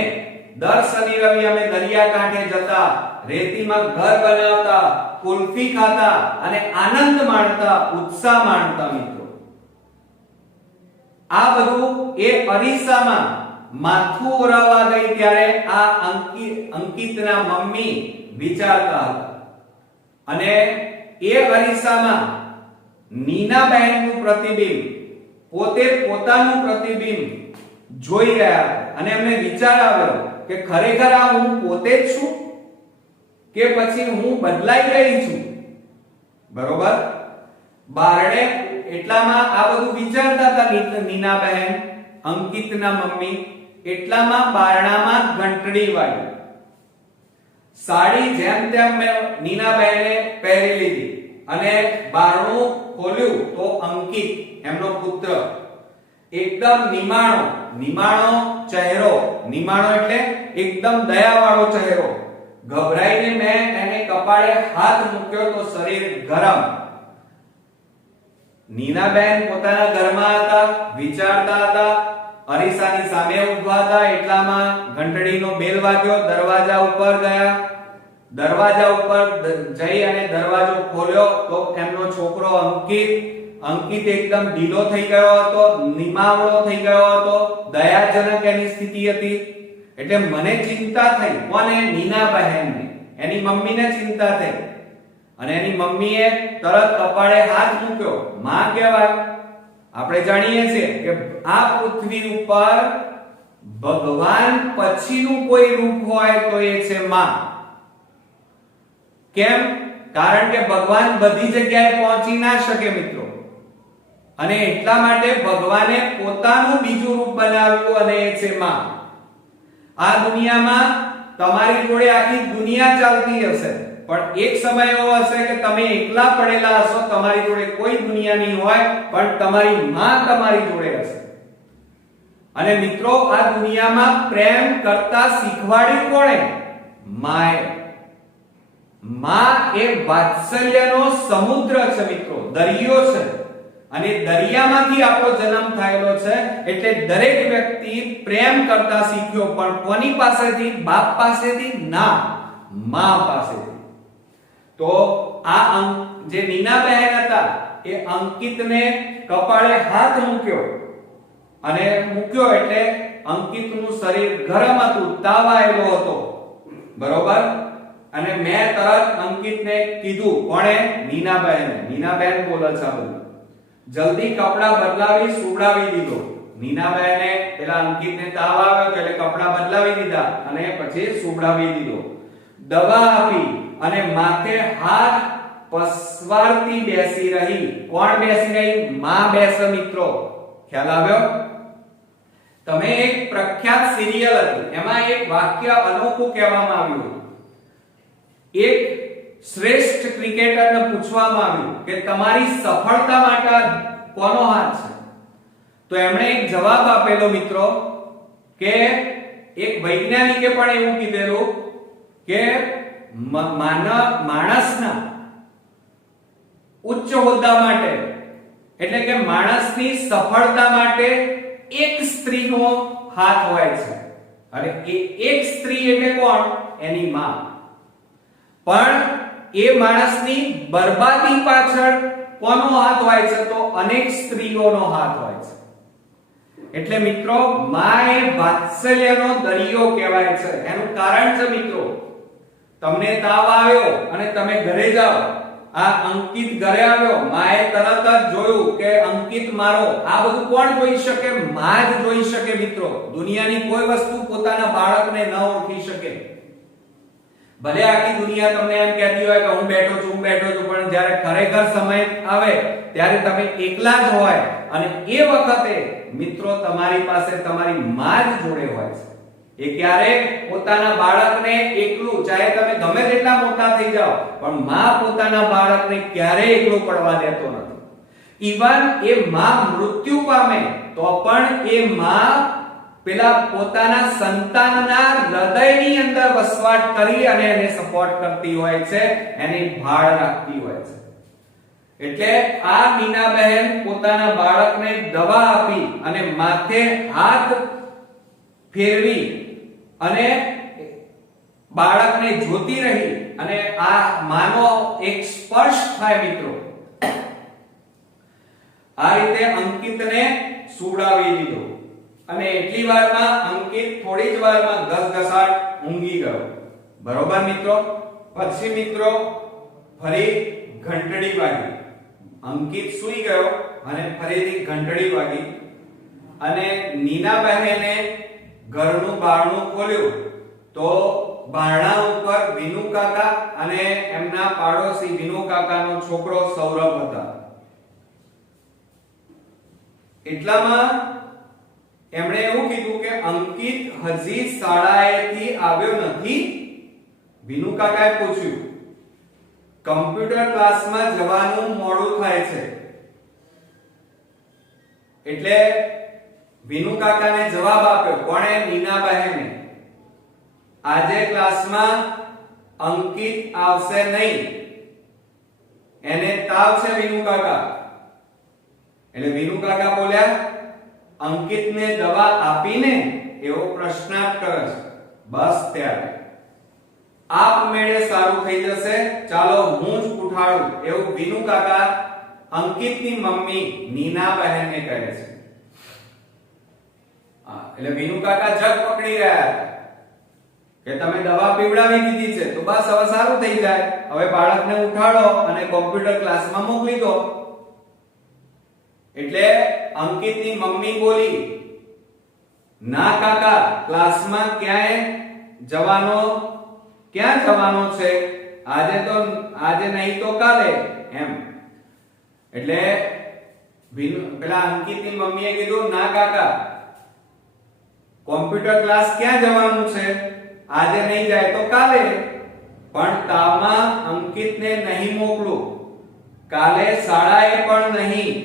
દર શનિ રવિ અમે દરિયા કાંઠે જતા, રેતીમાં ઘર બનાવતા, કુલ્ફી ખાતા અને આનંદ માણતા, ઉત્સાહ માણતા. મિત્રો, આ બધું એ અરીસામાં માથું ઓરાવા ગઈ ત્યારે આ અંકિતના મમ્મી વિચારતા હતા. અને એ અરીસામાં નીનાબહેનનું પ્રતિબિંબ, પોતે પોતાનું પ્રતિબિંબ જોઈ રહ્યા હતા અને એમને વિચાર આવ્યો કે ખરેખર આ હું પોતે જ છું કે પછી હું બદલાઈ ગઈ છું. બરોબર? બારણે એટલામાં આ બધું વિચારતા હતા નીનાબહેન, અંકિતના મમ્મી, એટલામાં બારણામાં ઘંટડી વાગી. સાડી જેમ તેમ નીનાબહેને પહેરી લીધી અને બારણું ખોલ્યું તો અંકિત, એમનો પુત્ર, એકદમ નિમાણો ચહેરો, નિમાણો એટલે એકદમ દયાવાળો ચહેરો. ગભરાઈને મેં એને કપાળે હાથ મૂક્યો તો શરીર ગરમ. નીનાબહેન પોતાના ઘરમાં હતા, વિચારતા હતા. અરીસાની સામે ઊભા હતા એટલામાં ઘંટડીનો બેલ વાગ્યો. દરવાજા ઉપર ગયા. દરવાજા ઉપર જઈ અને દરવાજો ખોલ્યો તો એમનો છોકરો અંકિત એકદમ ઢીલો થઈ ગયો હતો, નિમાવળો થઈ ગયો હતો, દયાજનક એની સ્થિતિ હતી. એટલે મને ચિંતા થઈ. કોને? નીનાબહેનને. એની મમ્મીને ચિંતા થઈ અને એની મમ્મીએ તરત કપાળે હાથ મૂક્યો. માં કહેવાય. આપણે જાણીએ છીએ કે આ પૃથ્વી ઉપર ભગવાન પછીનું કોઈ રૂપ હોય તો એ છે માં. કેમ? કારણ કે ભગવાન બધી જગ્યાએ પહોંચી ના શકે મિત્રો, અને એટલા માટે ભગવાને પોતાનું બીજું રૂપ બનાવ્યું અને એ છે માં. આ દુનિયામાં તમારી જોડે આખી દુનિયા ચાલતી હશે, પણ એક સમય એવો હશે કે તમે એકલા પડેલા હશો, તમારી જોડે કોઈ દુનિયા નહીં હોય, પણ તમારી માં તમારી જોડે હશે. અને મિત્રો, આ દુનિયામાં પ્રેમ કરતા શીખવાડ્યું કોણે? માએ. માં એ વાત્સલ્યનો સમુદ્ર છે મિત્રો, દરિયો છે. અને દરિયામાંથી આપણો જન્મ થયેલો છે. એટલે દરેક વ્યક્તિ પ્રેમ કરતા શીખ્યો, પણ કોની પાસેથી? બાપ પાસેથી? ના, માં પાસેથી. તો આ જે નીનાબહેન હતા એ અંકિતને કપાળે હાથ મૂક્યો, અને મૂક્યો એટલે અંકિતનું શરીર ગરમ હતું, તાવ આવેલો હતો. બરોબર? અને મેં તરત અંકિતને કીધું. કોણે? નીનાબહેન. નીનાબહેન બોલે છે બધું. જલ્દી કપડા બદલાવી સુવડાવી દીધો. નીનાબહેને પેલા અંકિતને તાવ આવ્યો એટલે કપડા બદલાવી દીધા અને પછી સુવડાવી દીધો. દવા આપી અને માથે હાથ પસવારતી બેસી રહી. કોણ બેસી રહી? માં બેસે મિત્રો. ખ્યાલ આવ્યો? તમે એક પ્રખ્યાત સિરિયલ હતી, એમાં એક વાક્ય અનોખું કહેવામાં આવ્યું. એક શ્રેષ્ઠ ક્રિકેટરને પૂછવામાં આવ્યું કે તમારી સફળતા માટે કોનો હાથ છે? તો એમણે એક જવાબ આપેલો મિત્રો કે એક વૈજ્ઞાનિકે પણ એવું કીધેલું કે માણસના ઉચ્ચ હોદ્દા માટે, એટલે કે માણસની સફળતા માટે એક સ્ત્રીનો હાથ હોય છે. અને એ એક સ્ત્રી એટલે કોણ? એની માં. પણ એ માણસની બરબાદી પાછળ કોનો હાથ હોય છે? તો અનેક સ્ત્રીઓનો હાથ હોય છે. એટલે મિત્રો, માં એ વાત્સલ્યનો દરિયો કહેવાય છે. એનું કારણ છે મિત્રો, તમને તાવ આવ્યો અને તમે ઘરે જાઓ, આ અંકિત ઘરે આવ્યો, માએ તરત જ જોયું કે અંકિત મારો. આ બધું કોણ જોઈ શકે? માં જ જોઈ શકે મિત્રો. દુનિયાની કોઈ વસ્તુ પોતાના બાળકને ન ઓળખી શકે. ભલે આખી દુનિયા તમને એમ કહેતી હોય કે હું બેઠો છું પણ જ્યારે ખરેખર સમય આવે ત્યારે તમે એકલા જ હોય અને એ વખતે મિત્રો તમારી પાસે તમારી માં જ જોડે હોય છે. એ ક્યારેક પોતાના બાળકને એકલું, ચાહે તમે ગમે તેટલા મોટા થઈ જાઓ, પણ માં પોતાના બાળકને ક્યારેય એકલું પડવા દેતો નથી. ઈવન એ માં મૃત્યુ પામે તો પણ એ માં પેલા પોતાના સંતાનના હૃદયની અંદર વસવાટ કરી અને એને સપોર્ટ કરતી હોય છે, એની ભાળ રાખતી હોય છે. એટલે આ મીના બહેન પોતાના બાળકને દવા આપી અને માથે હાથ ફેરવી અને બાળકને જોતી રહી અને આ માનો એક સ્પર્શ થાય મિત્રો. આ રીતે અંકિતને સુવડાવી દીધો અને એટલી વારમાં અંકિત થોડી જ વારમાં ઘસઘસાટ ઊંઘી ગયો. બરોબર મિત્રો. પછી મિત્રો ફરી ઘંટડી વાગી. અંકિત સૂઈ ગયો અને ફરીથી ઘંટડી વાગી અને નીના બહેને ઘરનું બારણું ખોલ્યું તો બારણા ઉપર વિનુ કાકા અને એમના પાડોશી વિનુ કાકાનો છોકરો સૌરભ હતા. એટલામાં એમણે એવું કીધું કે અંકિત હજી શાળાએથી આવ્યો નથી. વિનુ કાકાએ પૂછ્યું. કમ્પ્યુટર ક્લાસમાં જવાનું મોડું થાય છે. એટલે વિનુ કાકાને જવાબ આપ્યો. કોણે? નીના બહેને. આજે ક્લાસમાં અંકિત આવશે નહીં, એને તાવ છે વિનુ કાકા. એટલે વિનુ કાકા બોલ્યા, અંકિતને દવા આપીને? એવો પ્રશ્નાર્થ કરે છે. બસ ત્યારે આપમેળે સારું થઈ જશે, ચાલો હું જ ઉઠાડું, એવું વિનુ કાકા અંકિતની મમ્મી નીના બહેનને કહે છે. એટલે વિનુ કાકા જગ પકડી રહ્યા હતા કે તમે દવા પીવડાવી દીધી છે તો બસ હવે સારું થઈ જાય, હવે બાળકને ઉઠાડો અને કોમ્પ્યુટર ક્લાસમાં મોકલી દો. એટલે અંકિતની મમ્મી બોલી, ના કાકા, ક્લાસમાં ક્યાં જવાનો છે, આજે નહીં તો કાલે એમ. એટલે પેલા અંકિતની મમ્મીએ કીધું, ના કાકા, કોમ્પ્યુટર ક્લાસ ક્યાં જવાનું છે, આજે નહીં જાય તો કાલે. પણ તાવમાં અંકિતને નહીં મોકલું, કાલે શાળાએ પણ નહીં.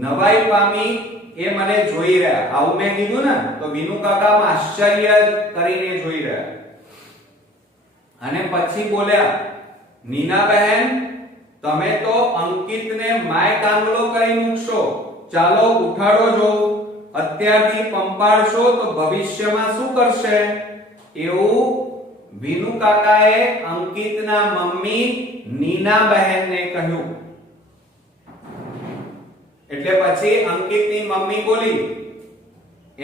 નવાઈ પામી એ મને જોઈ રહ્યા. આવું મેં કીધું ને તો વિનુ કાકા આશ્ચર્ય કરીને જોઈ રહ્યા. અને પછી બોલ્યા, નીના બહેન, તમે તો અંકિતને માય કાંગલો કરી મૂકશો, ચાલો ઉઠાડો જો. અત્યારથી પંપાળશો તો ભવિષ્યમાં શું કરશે? એવું વિનુ કાકાએ અંકિતના મમ્મી નીના બહેનને કહ્યું. એટલે પછી અંકિતની મમ્મી બોલી,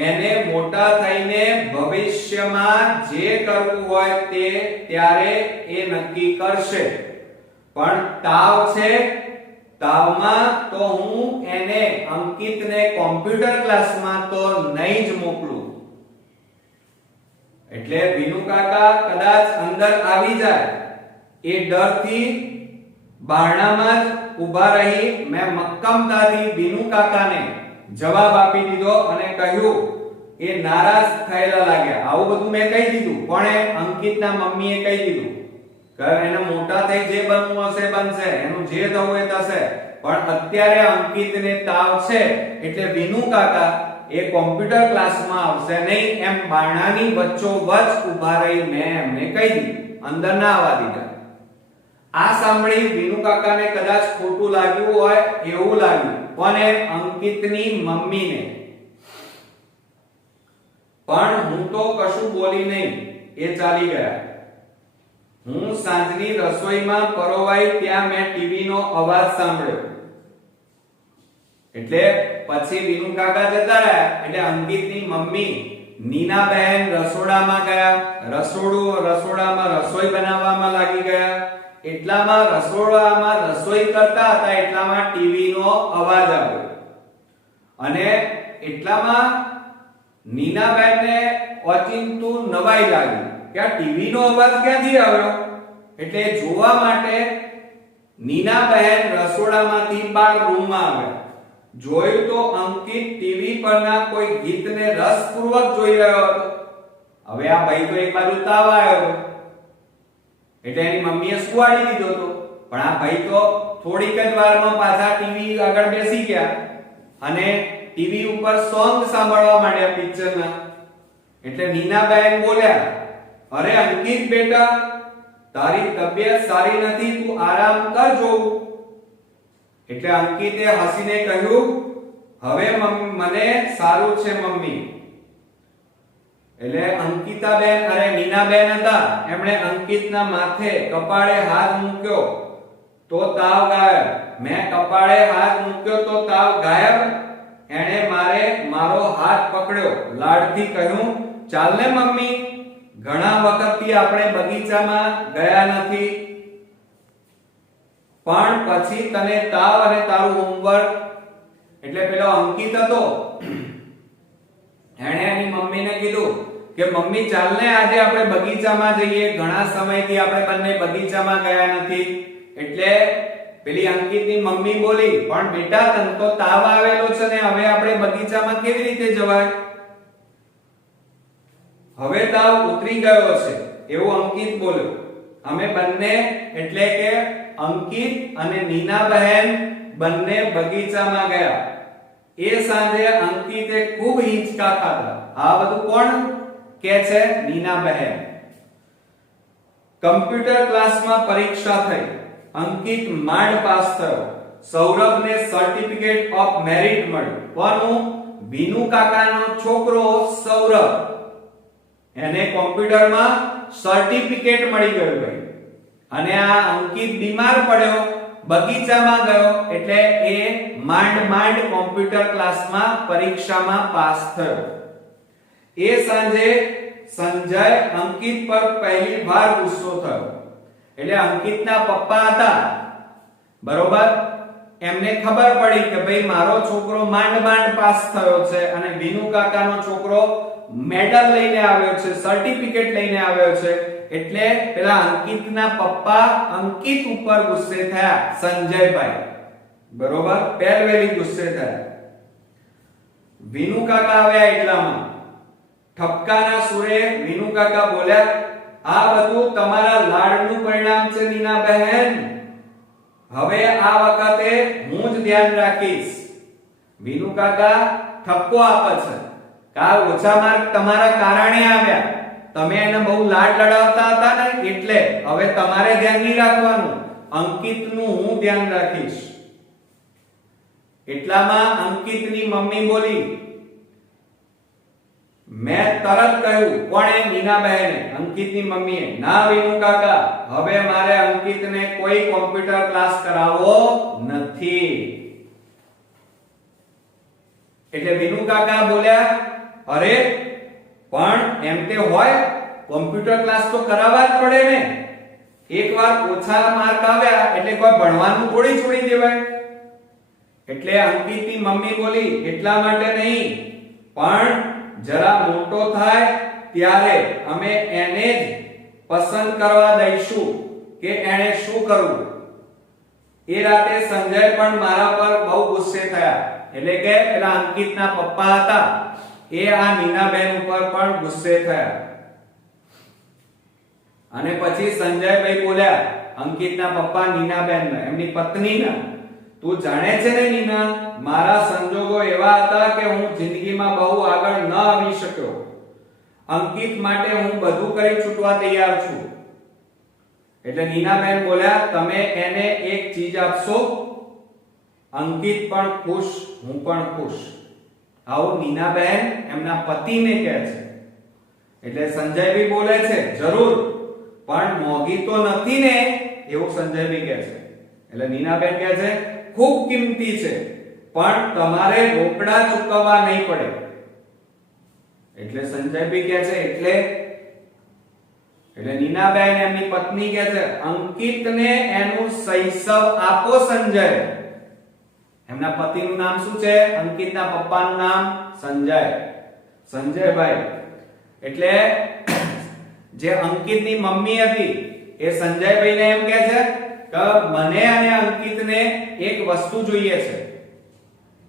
એને મોટા થઈને ભવિષ્યમાં જે કરવું હોય તે ત્યારે એ નક્કી કરશે, પણ તાવ છે, તાવમાં તો હું એને અંકિતને કોમ્પ્યુટર ક્લાસમાં તો નહીં જ મોકલું. એટલે વિનુ કાકા કદાચ અંદર આવી જાય એ ડરથી બારણામાં જ ઊભા રહી મેં મક્કમતાથી વિનુ કાકાને જવાબ આપી દીધો અને કહ્યું. એ નારાજ થયેલા લાગ્યા. આવું બધું મેં કહી દીધું, પણ અંકિતના મમ્મીએ કહી દીધું કે એને મોટા થઈ જે બનવું હશે બનશે, એનું જે થવું એ થશે, પણ અત્યારે અંકિતને તાવ છે એટલે વિનુ કાકા એ કોમ્પ્યુટર ક્લાસમાં આવશે નહીં એમ બારણાની વચ્ચોવચ ઊભા રહી મેં એમને કહી દીધું, અંદર ના આવવા દીધા. આ સાંભળી વિનુ કાકાને કદાચ ખોટું લાગ્યું હોય એવું લાગ્યું, કોને? અંકિતની મમ્મીને. પણ હું તો કશું બોલી નહીં, એ ચાલી ગયા. હું સાંજની રસોઈમાં પરોવાઈ ત્યાં મેં ટીવીનો અવાજ સાંભળ્યો. એટલે પછી વિનુ કાકા જતા રહ્યા એટલે અંકિતની મમ્મી નીના બહેન રસોડામાં ગયા. રસોડામાં રસોઈ બનાવવામાં લાગી ગયા. એટલામાં રસોડામાં રસોઈ કરતા હતા એટલામાં ટીવીનો અવાજ આવ્યો અને એટલામાં નીનાબેનને ઓચિંતું નવાઈ લાગી કે આ ટીવી નો અવાજ ક્યાંથી આવ્યો, એટલે જોવા માટે નીનાબહેન રસોડામાંથી બહાર રૂમમાં આવ્યા. જોયું તો અંકિત ટીવી પરના કોઈ ગીતને રસપૂર્વક જોઈ રહ્યો હતો. હવે આ ભાઈ તો એક બાજુ તાવ આવ્યો હતો એટલે એની મમ્મીએ સુવાડી દીધો હતો, પણ આ ભાઈ તો થોડીક જ વારમાં પાછા ટીવી આગળ બેસી ગયા અને ટીવી ઉપર સોંગ સાંભળવા માંડ્યા પિક્ચરના. એટલે નીનાબહેન બોલ્યા, અરે અંકિત બેટા, તારી તબિયત સારી નથી, તું આરામ કરજો. એટલે અંકિતે હસીને કહ્યું, હવે મને સારું છે મમ્મી. એટલે અંકિતાબેન અરે નીનાબેન હતા, એમણે અંકિતના માથે કપાળે હાથ મૂક્યો તો તાવ ગાયબ. મેં કપાળે હાથ મૂક્યો તો તાવ ગાયબ. એણે મારો હાથ પકડ્યો, લાડથી કહ્યું, ચાલ ને મમ્મી, ઘણા વખતથી આપણે બગીચામાં ગયા નથી, પણ પછી તને તાવ અને તારું હોમવર્ક. એટલે પેલો અંકિત હતો, એણે એની મમ્મીને કીધું કે મમ્મી ચાલ ને આજે આપણે બગીચામાં જઈએ, ઘણા સમયથી આપણે બંને બગીચામાં ગયા નથી. એટલે પેલી અંકિતની મમ્મી બોલી, પણ બેટા તને તો તાવ આવેલો છે ને હવે આપણે બગીચામાં કેવી રીતે જવાય? હવે તાવ ઉતરી ગયો છે એવું અંકિત બોલ્યો. અમે બંને એટલે કે અંકિત અને નીનાબહેન બંને બગીચામાં ગયા. એ સાંજે અંકિતે ખૂબ હિંચકા ખાધા. આ બધું કોણ કે છે? નીનાબહેન. કમ્પ્યુટર ક્લાસમાં પરીક્ષા થઈ. અંકિત માંડ પાસ થયો. સૌરભને સર્ટિફિકેટ ઓફ મેરિટ મળ્યું. કોનું? વિનુ કાકાનો છોકરો સૌરભ. એને કોમ્પ્યુટરમાં સર્ટિફિકેટ મળી ગયું ભાઈ. અને આ અંકિત બીમાર પડ્યો, બગીચામાં ગયો, એટલે એ માંડ કોમ્પ્યુટર ક્લાસમાં પરીક્ષામાં પાસ થયો. એ સાંજે સંજય અંકિત પર પહેલી વાર ગુસ્સો થયો. એટલે અંકિતના પપ્પા હતા, બરોબર, એમને ખબર પડી કે ભાઈ મારો છોકરો માંડ પાસ થયો છે અને વિનુ કાકાનો છોકરો મેડલ લઈને આવ્યો છે, સર્ટિફિકેટ લઈને આવ્યો છે. એટલે પેલા અંકિતના પપ્પા અંકિત ઉપર ગુસ્સે થયા, સંજયભાઈ, બરોબર, પહેલવેલી ગુસ્સે થયા. વિનુ કાકા આવ્યા એટલામાં ઠપકાના સુરે વિનુ કાકા બોલ્યા, આ બધું તમારા લાડનું પરિણામ છે નીનાબહેન. હવે આ વખતે હું જ ધ્યાન રાખીશ. વિનુ કાકા ઠપકો આપે છે, કાલ ઓછા માર્ક તમારા કારણે આવ્યા, તમે એને બહુ લાડ લડાવતા હતા ને, એટલે હવે તમારે ધ્યાન નહીં રાખવાનું, અંકિતનું હું ધ્યાન રાખીશ. એટલામાં અંકિતની મમ્મી બોલી. મેં તરત કહ્યું, કોણે? નીનાબહેને, અંકિતની મમ્મીએ, ના વિનુ કાકા, હવે મારે અંકિતને કોઈ કોમ્પ્યુટર ક્લાસ કરાવવો નથી. એટલે વિનુ કાકા બોલ્યા, અરે પણ એમ તે હોય, કોમ્પ્યુટર ક્લાસ તો કરાવવા જ પડે ને. એકવાર ઓછા માર્ક આવ્યા એટલે કોઈ ભણવાનું થોડી છોડી દેવાય. એટલે અંકિતની મમ્મી બોલી, એટલા માટે નહીં, પણ જરા મોટો થાય ત્યારે અમે એને જ પસંદ કરવા દઈશું કે એને શું કરવું. એ રાતે સંજય પણ મારા પર બહુ ગુસ્સે થયા. એટલે કે પેલા અંકિતના પપ્પા હતા, એ આ નીનાબેન ઉપર પણ ગુસ્સે થયા. અને પછી સંજયભાઈ બોલ્યા અંકિતના પપ્પા નીનાબેનને, એમની પત્નીના, તું જાણે છે ને નીના, મારા સંજોગો એવા હતા કે હું જિંદગીમાં બહુ આગળ ન આવી શક્યો. અંકિત માટે હું બધું કરી છૂટવા તૈયાર છું. એટલે નીનાબેન બોલ્યા, તમે એને એક ચીજ આપશો, અંકિત પણ ખુશ, હું પણ ખુશ. આવું નીનાબેન એમના પતિને કહે છે. એટલે સંજયભાઈ બોલે છે, જરૂર, પણ મોંઘી તો નથી ને, એવું સંજયભાઈ કહે છે. એટલે નીનાબેન કહે છે, ખૂબ કિંમતી છે, પણ તમારે રોકડા ચૂકવવા નહીં પડે. એટલે સંજયભાઈ કહે છે, એટલે નીનાબેન એમની પત્ની કહે છે, અંકિતને એનું શૈશવ આપો સંજય. એમના પતિનું નામ શું છે? અંકિતના પપ્પાનું નામ સંજય, સંજયભાઈ. એટલે જે અંકિતની મમ્મી હતી એ સંજયભાઈને એમ કહે છે કે મને અને અંકિતને એક વસ્તુ જોઈએ છે.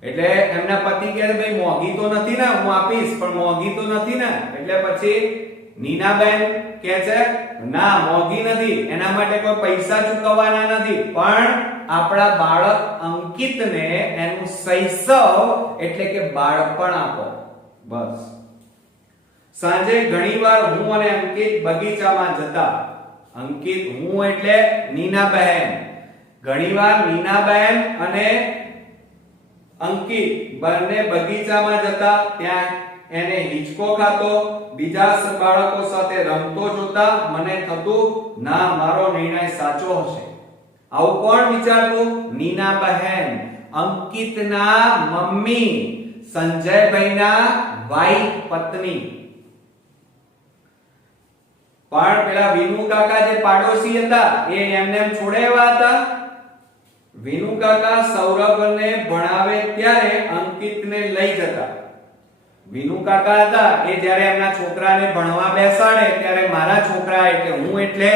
એટલે એમના પતિ કહે ભાઈ મોંઘી તો નથી ને, હું આપીશ પણ મોંઘી તો નથી ને. એટલે પછી નીનાબેન કહે છે ના મોંઘી નથી, એના માટે કોઈ પૈસા ચૂકવવાના નથી, પણ આપણા બાળક અંકિતને એનું શૈશવ એટલે કે બાળપણ આપો બસ. સાંજે ઘણીવાર હું અને અંકિત બગીચામાં જતા. અંકિત હું એટલે નીનાબહેન. ઘણીવાર નીનાબહેન અને અંકિત બંને બગીચામાં જતા. ત્યાં એને હિંચકો ખાતો, બીજા બાળકો સાથે રમતો જોતા મને થતું ના મારો નિર્ણય સાચો હશે. આવું કોણ વિચારતું? નીનાબહેન, અંકિતના મમ્મી, સંજયભાઈના વાઇફ પત્ની. પણ પેલા વિનુ કાકા જે પાડોશી હતા એ એમને એમ છોડેવા હતા? વિનુ કાકા સૌરભને ભણાવે ત્યારે અંકિતને લઈ જતા. વિનુ કાકા હતા એ જ્યારે એમના છોકરાને ભણવા બેસાડે ત્યારે મારા છોકરા એટલે હું એટલે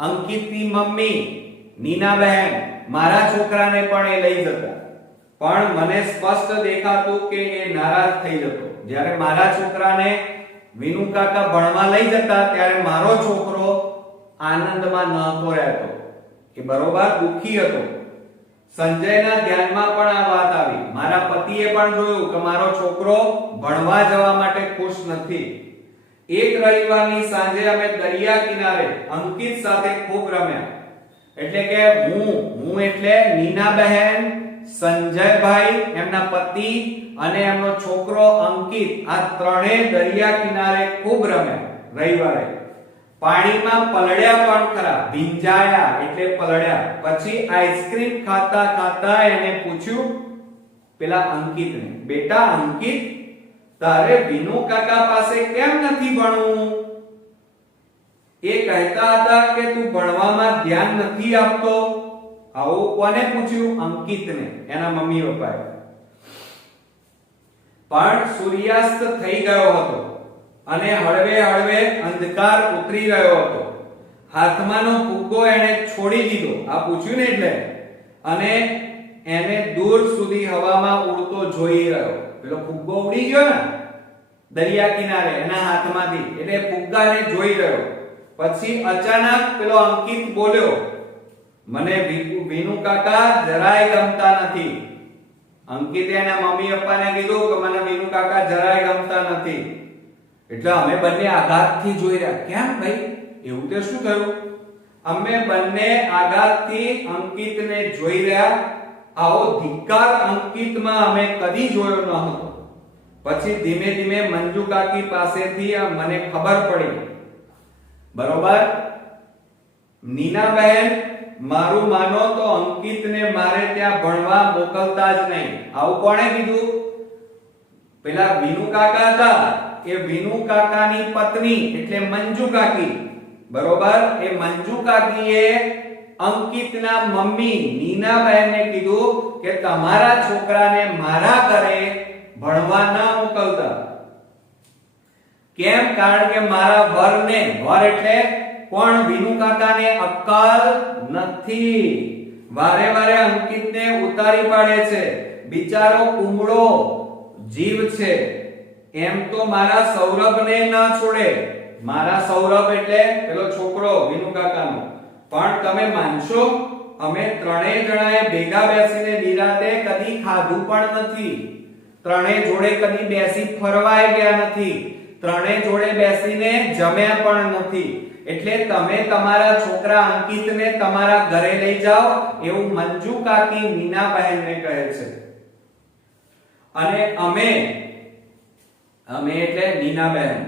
અંકિતની મમ્મી નીનાબહેન મારા છોકરાને પણ એ લઈ જતા. પણ મને સ્પષ્ટ દેખાતું કે એ નારાજ થઈ જતો. જ્યારે મારા છોકરાને વિનુ કાકા ભણવા લઈ જતા ત્યારે મારો છોકરો આનંદમાં નહોતો રહેતો, કે બરોબર દુખી હતો. સંજયના ધ્યાનમાં પણ આ વાત આવી. મારા પતિએ પણ જોયું કે મારો છોકરો ભણવા જવા માટે ખુશ નથી. એક રવિવારની સાંજે અમે દરિયા કિનારે અંકિત સાથે ખૂબ રમ્યા. એટલે કે હું એટલે નીનાબહેન, સંજયભાઈ એમના પતિ અને એમનો છોકરો અંકિત આ ત્રણેય દરિયા કિનારે ખૂબ રમ્યા રવિવારે. પાણીમાં પલળ્યા પણ ખરા, ભીંજાયા એટલે પલળ્યા. પછી આઈસ્ક્રીમ ખાતા ખાતા એને પૂછ્યું પેલા અંકિતને, બેટા અંકિત તારે વિનુ કાકા પાસે કેમ નથી ભણવું? એ કહેતા હતા કે તું ભણવામાં ધ્યાન નથી આપતો. આવું કોને પૂછ્યું? અંકિતને, એના મમ્મી પપ્પાએ. પણ સૂર્યાસ્ત થઈ ગયો હતો અને હળવે હળવે અંધકાર ઉતરી રહ્યો હતો. હાથમાંનો ફુગ્ગો એને છોડી દીધો. આ પૂછ્યું ને એટલે. અને એને દૂર સુધી હવામાં ઉડતો જોઈ રહ્યો. પેલો ફુગ્ગો ઉડી ગયો ને દરિયા કિનારે એના હાથમાંથી, એટલે ફુગ્ગાને જોઈ રહ્યો. પછી અચાનક પેલો અંકિત બોલ્યો, મને વિનુ કાકા જરાય ગમતા નથી. અંકિતે એના મમ્મી પપ્પાને કીધું કે મને વિનુ કાકા જરાય ગમતા નથી. એટલે અમે બંને આઘાતથી જોઈ રહ્યા. કેમ ભાઈ, એવું તે શું થયું? અમે બંને આઘાતથી અંકિતને જોઈ રહ્યા. આવો ધિક્કાર અંકિતમાં અમે કદી જોયો ન હતો. પછી ધીમે ધીમે મંજુ કાકી પાસેથી મને ખબર પડી. બરોબર, નીનાબહેન મારું માનો તો અંકિતને મારે ત્યાં ભણવા મોકલતા જ નહીં. આવું કોણે કીધું? પેલા વિનુ કાકા હતા. એ વિનુ કાકાની પત્ની એટલે મંજુ કાકી. બરોબર, એ મંજુ કાકીએ અંકિતના મમ્મી નીનાબહેનને કીધું કે તમારા છોકરાને મારા ઘરે ભણવા ન મોકલતા. કેમ? કારણ કે મારા વરને, વર એટલે કોણ? વિનુ કાકાને અક્કલ નથી. વારે વારે અંકિતને ઉતારી પાડે છે. બિચારો કુમળો જીવ છે. એમ તો મારા સૌરભને ન છોડે. મારા સૌરભ એટલે પેલો છોકરો વિનુ કાકાનો. પણ તમે માનશો અમે ત્રણેય જણાએ ભેગા બેસીને નિરાતે કદી ખાધું પણ નથી. ત્રણેય જોડે કદી બેસી ફરવાય ગયા નથી. ત્રણેય જોડે બેસીને જમ્યા પણ નથી. એટલે તમે તમારા છોકરા અંકિતને તમારા ઘરે લઈ જાઓ એવું મંજુ કાકી નીનાબહેનને કહે છે. અને અમે એટલે નીનાબહેન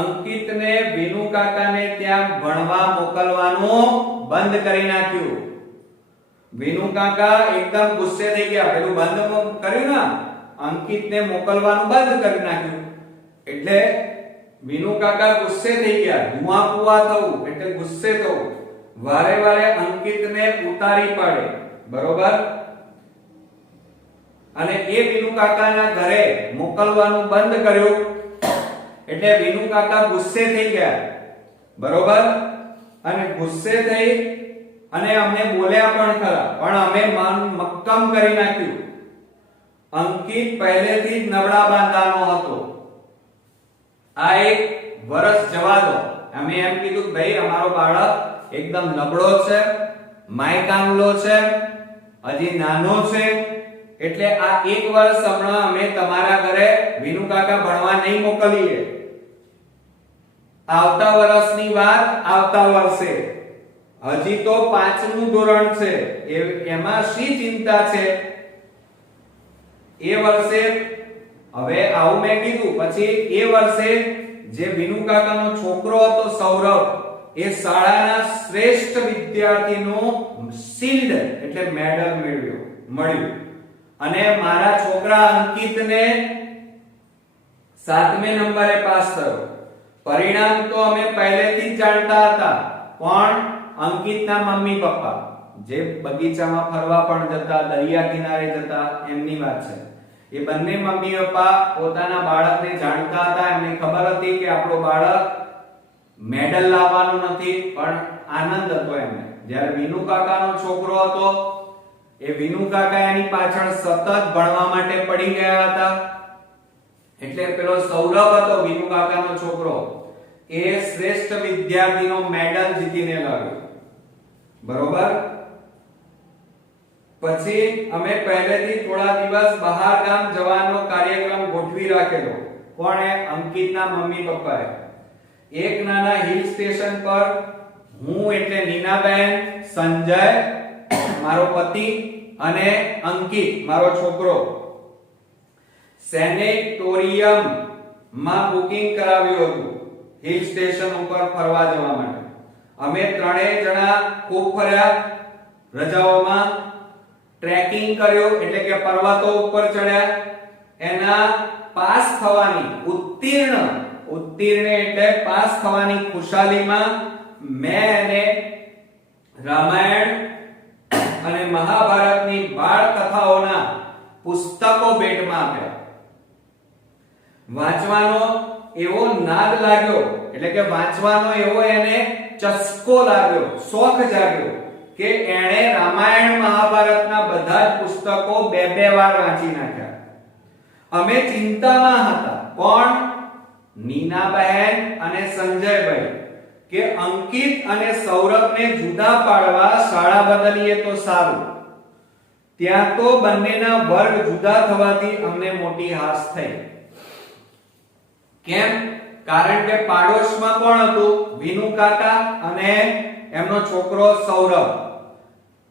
અંકિતને વિનુ કાકાને ત્યાં ભણવા મોકલવાનું બંધ કરી નાખ્યું. વિનુ કાકા એકદમ ગુસ્સે થઈ ગયા. પેલું બંધ કર્યું ને, અંકિતને મોકલવાનું બંધ કરી નાખ્યું. એટલે વિનુ કાકા ગુસ્સે થઈ ગયા. ધુઆ પુઆ થવું એટલે ગુસ્સે થવું. વારે વારે અંકિતને ઉતારી પાડે. બરોબર, અને એ વિનુ કાકાના ઘરે મોકલવાનું બંધ કર્યું. એટલે વિનુ કાકા ગુસ્સે થઈ ગયા બરોબર, અને ગુસ્સે થઈ અને અમને બોલ્યા પણ ખરા, પણ અમે મન મક્કમ કરી નાખ્યું. અંકિત પહેલેથી જ નબળા બાંધાનો હતો. આ એક વર્ષ જવા દો, અમે એમ કીધું કે ભાઈ અમારો બાળક એકદમ નબળો છે, માયકામલો છે, હજી નાનો છે, એટલે આ એક વર્ષ હમણાં અમે તમારા ઘરે વિનુ કાકા ભણવા નહીં મોકલીએ. આવતા વર્ષની વાત આવતા વર્ષે, હજી તો 5મું ધોરણ છે, એમાં શી ચિંતા છે? એ વર્ષે હવે આવું મેં કીધું, પછી એ વર્ષે જે વિનુ કાકાનો છોકરો હતો સૌરભ, એ શાળાના શ્રેષ્ઠ વિદ્યાર્થીનું શિલ્ડ એટલે મેડલ મળ્યું, અને મારા છોકરા અંકિતને 7મે નંબરે પાસ થયો. પરિણામ તો અમે પહેલેથી જ જાણતા હતા, પણ અંકિતના મમ્મી પપ્પા જે બગીચામાં ફરવા પણ જતા, દરિયા કિનારે જતા, એમની વાત છે. એ બંને મમ્મી પપ્પા પોતાના બાળકને જાણતા હતા, એમને ખબર હતી કે આપણો બાળક મેડલ લાવવાનો નથી, પણ આનંદ હતો એમને. જ્યારે વિનુ કાકાનો છોકરો હતો, એ વિનુ કાકા એની પાછળ સતત ભણવા માટે પડી ગયા હતા. એટલે પેલો સૌરભ હતો વિનુ કાકાનો છોકરો, એ શ્રેષ્ઠ વિદ્યાર્થીનો મેડલ જીતીને લાવ્યો. બરોબર, પછી અમે પહેલેથી થોડા દિવસ બહાર ગામ જવાનો કાર્યક્રમ ગોઠવી રાખેલો. કોણે? અંકિતના મમ્મી પપ્પાએ. એક નાના હિલ સ્ટેશન પર હું એટલે નીનાબેન, સંજય મારો પતિ અને અંકિત મારો છોકરો સેનેટોરિયમ માં બુકિંગ કરાવ્યું હતું હિલ સ્ટેશન ઉપર ફરવા જવા માટે. અમે ત્રણેય જણા ખૂબ ફર્યા. રજાઓમાં ટ્રેકિંગ કર્યો એટલે કે પર્વતો ઉપર ચડ્યા. એના પાસ થવાની ઉત્તીર્ણ એટલે પાસ થવાની ખુશાલીમાં મેં એને રામાયણ અને મહાભારતની બાળ કથાઓના પુસ્તકો ભેટમાં આપ્યા. વાંચવાનો એવો નાદ લાગ્યો, એટલે કે વાંચવાનો એવો એને ચસ્કો લાગ્યો, શોખ જાગ્યો કે એણે રામાયણ મહાભારતના બધા જ પુસ્તકો બે વાર વાંચી નાખ્યા. અમે ચિંતામાં હતા, કોણ? નીનાબહેન અને સંજયભાઈ, કે અંકિત અને સૌરભને જુદા પાડવા શાળા બદલીએ તો સારું. ત્યાં તો બંનેના વર્ગ જુદા થવાથી અમને મોટી હાસ થઈ. કેમ? કારણ કે પાડોશમાં કોણ હતું? વિનુ કાકા અને એમનો છોકરો સૌરભ,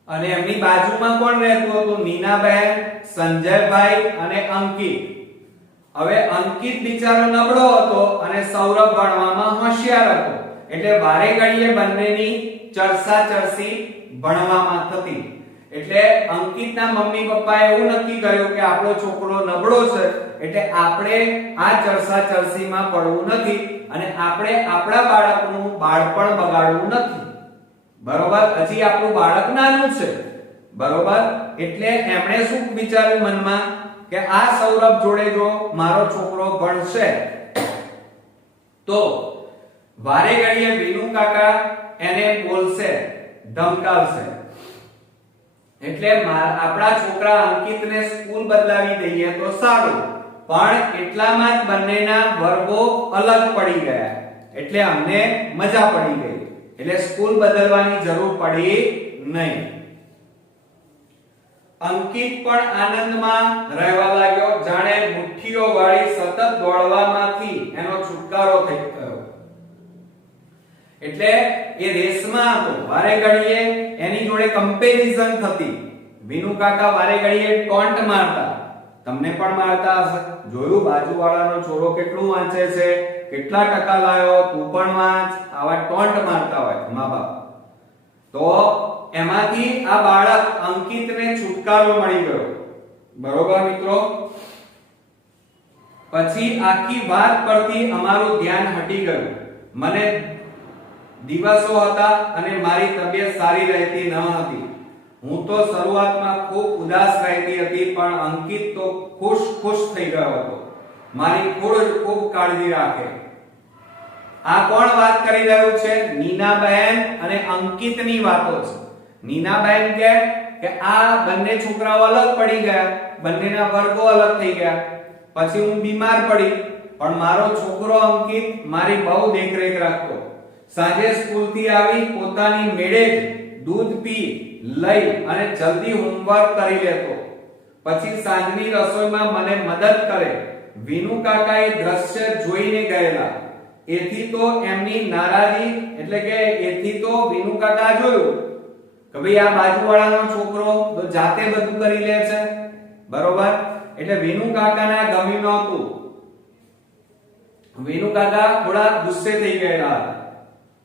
અને એમની બાજુમાં કોણ રહેતું હતું? નીનાબહેન, સંજયભાઈ અને અંકિત. હવે અંકિત બિચારો નબળો હતો અને સૌરભ ભણવામાં હોશિયાર હતો, એટલે વારે ઘડીએ બંનેની ચર્ચા ભણવામાં થતી. એટલે અંકિતના મમ્મી પપ્પાએ એવું નક્કી કર્યું કે આપણો છોકરો નબળો છે, એટલે આપણે આ ચર્ચામાં પડવું નથી અને આપણે આપણા બાળકનું બાળપણ બગાડવું નથી. બરોબર, હજી આપણું બાળક નાનું છે. બરોબર, એટલે એમણે શું વિચાર્યું મનમાં કે આ સૌરભ જોડે જો મારો છોકરો ભણશે તો વારે ઘડીએ વિનુ કાકા એને બોલશે, ધમકાવશે. એટલે આપણા છોકરા અંકિતને સ્કૂલ બદલાવી દઈએ તો સારું. પણ એટલામાં જ બંનેના વર્ગો અલગ પડી ગયા, એટલે અમને મજા પડી ગઈ. એટલે સ્કૂલ બદલવાની જરૂર પડી નહીં. અંકિત પણ આનંદમાં રહેવા લાગ્યો, જાણે મુઠ્ઠીઓ વાળી સતત દોડવામાંથી એનો છુટકારો થઈ ગયો. એટલે એ રેસમાં હતો, વારે ઘડીએ એની જોડે કમ્પેરિઝન થતી. વિનુ કાકા વારે ઘડીએ ટોન્ટ મારતા, તમને પણ મારતા હશે. જોયું બાજુવાળાનો છોરો કેટલું વાંચે છે, કેટલા ટકા લાવ્યો, તું પણ વાંચ, આવા ટોન્ટ મારતા હોય મા-બાપ. તો એમાંથી આ બાળક અંકિતને છુટકારો મળી ગયો. બરોબર મિત્રો, પછી આખી વાત પરથી અમારું ધ્યાન હટી ગયું. મને દિવસો હતા અને મારી તબિયત સારી રહેતી ન હતી. હું તો શરૂઆતમાં ખૂબ ઉદાસ રહેતી હતી, પણ અંકિત તો ખુશ થઈ ગયો હતો. મારી ખૂબ કાળજી રાખે. આ કોણ વાત કરી રહ્યું છે? નીનાબેન અને અંકિતની વાતો છે. નીનાબેન કહે કે આ બંને છોકરાઓ અલગ પડી ગયા, બંનેના વર્ગો અલગ થઈ ગયા, પછી હું બીમાર પડી, પણ મારો છોકરો અંકિત મારી બહુ દેખરેખ રાખતો. સાંજે સ્કૂલથી આવી પોતાની મેળે જ દૂધ પી લઈ અને જલ્દી હોમવર્ક કરી લેતો. પછી સાંજની રસોઈમાં મને મદદ કરે. વિનુ કાકાએ દ્રશ્ય જોઈને ગયેલા. એથી તો એમની નારાજી, એટલે કે એથી તો વિનુ કાકા જોયું કે ભાઈ આ બાજુવાળાનો છોકરો તો જાતે બધું કરી લે છે, બરોબર. એટલે વિનુ કાકાને ગમ્યું નહોતું. વિનુ કાકા થોડા ગુસ્સે થઈ ગયેલા હતા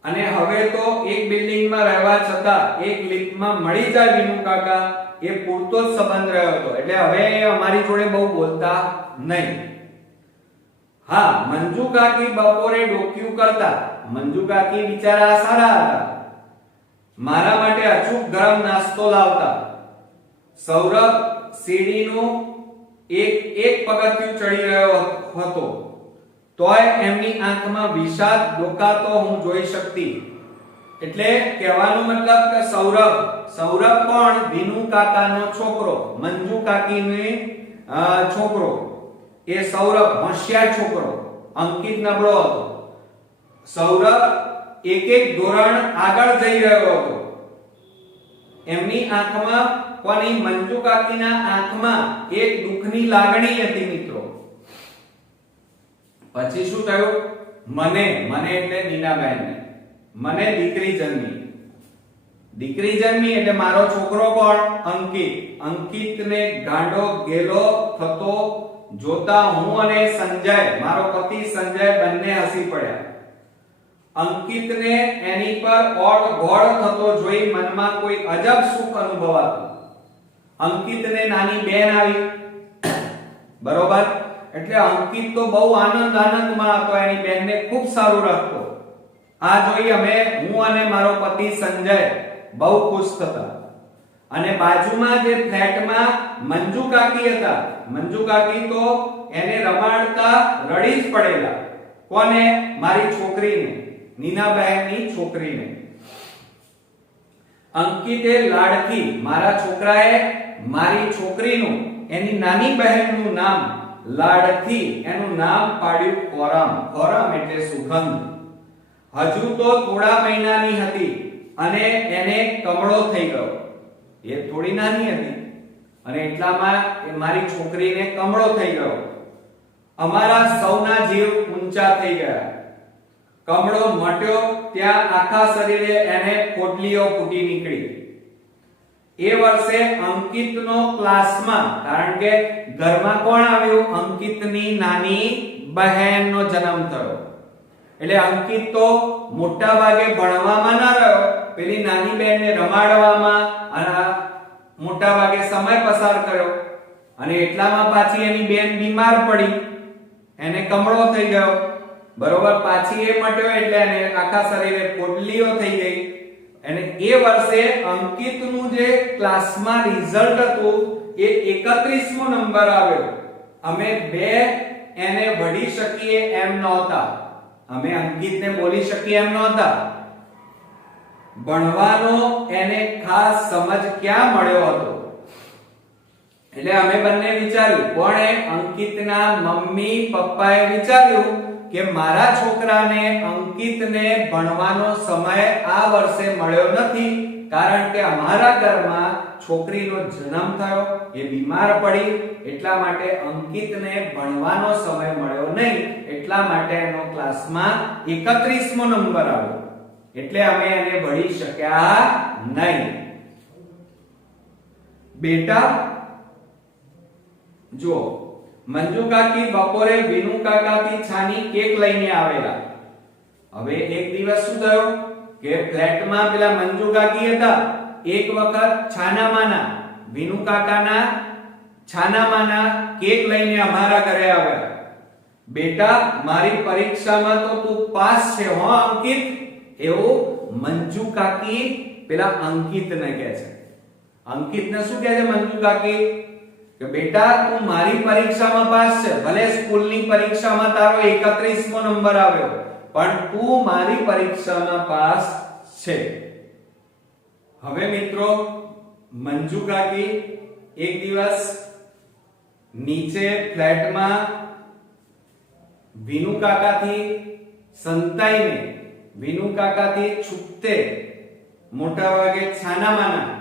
અને હવે તો એક બિલ્ડિંગમાં રહેવા છતાં એક લિફ્ટમાં મળી જાય વિનુ કાકા એ પૂરતો જ સંબંધ રહ્યો હતો. એટલે હવે અમારી જોડે બહુ બોલતા નહીં. હા, મંજુ કાકી બપોરે ડોક્યુ કરતા. મંજુ કાકી બિચારા સારા હતા. મારા માટે અચૂક ગરમ નાસ્તો લાવતા. સૌરભ સીડીનું એક પગથિયું ચડી રહ્યો હતો, તોય એમની આંખમાં વિષાદ ડોકાતો હું જોઈ શકતી. એટલે કહેવાનો મતલબ કે સૌરભ કોણ? વિનુ કાકાનો છોકરો, મંજુ કાકીનો છોકરો. એ સૌરભ હોશિયાર છોકરો, અંકિત નબળો હતો. સૌરભ એક ધોરણ આગળ જઈ રહ્યો હતો. એમની આંખમાં, કોની? મંજુ કાકીના આંખમાં એક દુઃખની લાગણી હતી મિત્રો. પછી શું થયું? મને એટલે નીનાબેનને મને દીકરી જન્મી એટલે મારો છોકરો કોણ? અંકિત. અંકિતને ગાંડો ગેલો થતો જોતા હું અને સંજય, મારો પતિ સંજય, બંને હસી પડ્યા. અંકિતને એની પર ઓળઘોળ થતો જોઈ મનમાં કોઈ અજબ સુખ અનુભવાતું. અંકિતને નાની બેન આવી, બરોબર. એટલે અંકિત તો બહુ આનંદમાં હતો, એની બેનને ખૂબ સારું રાખતો. આ જોઈ હું અને મારો પતિ સંજય બહુ ખુશ થતા. અને બાજુમાં જે ફ્લેટમાં મંજુ કાકી હતા, મંજુ કાકી તો એને રમાડતા રડી જ પડેલા. કોને? મારી છોકરીને, નીનાબહેનની છોકરીને. અંકિતે લાડકી, મારા છોકરાએ મારી છોકરીનું, એની નાની બહેનનું નામ લાડકી, એનું નામ પાડ્યું કોરમ. કોરમ એટલે સુગંધ. હજુ તો થોડા મહિનાની હતી અને એને કમળો થઈ ગયો. એ થોડી નાની હતી અને એટલામાં મારી છોકરીને કમળો થઈ ગયો. અમારા સૌના જીવ ઊંચા થઈ ગયા. કમળો મટ્યો ત્યાં આખા શરીરે એને પોટલીઓ ફૂટી નીકળી. એ વર્ષે અંકિતનો ક્લાસમાં, કારણ કે ઘરમાં કોણ આવ્યું? અંકિતની નાની બહેનનો જન્મ થયો. એટલે અંકિત તો મોટા ભાગે ભણવામાં ન રહ્યો, પેલી નાની બહેનને રમાડવામાં અને મોટા ભાગે સમય પસાર કર્યો. અને એટલામાં પાછી એની બેન બીમાર પડી, એને કમળો થઈ ગયો, બરોબર. પાછી એ મટ્યો એટલે એને આખા શરીરે પોટલીઓ થઈ ગઈ. અને એ વર્ષે અંકિતનું જે ક્લાસમાં રિઝલ્ટ હતું એ 31મો નંબર આવ્યો. અમે બે એને વડી શકીએ એમ નહોતા, અમે અંકિતને બોલી શકીએ એમ નહોતા. ભણવાનો એને ખાસ સમજ ક્યાં મળ્યો હતો. એટલે અમે બંને વિચાર્યું, કોણે? અંકિતના મમ્મી પપ્પાએ વિચાર્યું કે મારા છોકરાને અંકિતને ભણવાનો સમય આ વર્ષે મળ્યો નથી, કારણ કે અમારા ઘરમાં છોકરીનો જન્મ થયો, એ બીમાર પડી, એટલા માટે અંકિતને ભણવાનો સમય મળ્યો નહીં. એટલા માટે એનો ક્લાસમાં 31મો નંબર આવ્યો. એટલે અમે એને ભણી શક્યા નહીં. બેટા જો, મંજુ કાકી બપોરે વિનુ કાકાથી છાની કેક લઈને આવેલા. હવે એક દિવસ શું થયું કે ફ્લેટમાં પેલા મંજુ કાકી હતા, એક વખત છાનામાના વિનુ કાકાના છાનામાના કેક લઈને અમારા ઘરે આવ્યા. બેટા, મારી પરીક્ષામાં તો તું પાસ છે હો અંકિત, એવું મંજુ કાકી પેલા અંકિતને કહે છે. અંકિતને શું કહે છે મંજુ કાકી? કે બેટા, તું મારી પરીક્ષામાં પાસ છે, ભલે સ્કૂલની પરીક્ષામાં તારો 31મો નંબર આવ્યો, પણ તું મારી પરીક્ષામાં પાસ છે. હવે મિત્રો મંજુ કાકી એક દિવસ નીચે ફ્લેટમાં વિનુ કાકાથી સંતાઈને વિનુ કાકાથી છૂટતે મોટા ભાગે છાનામાના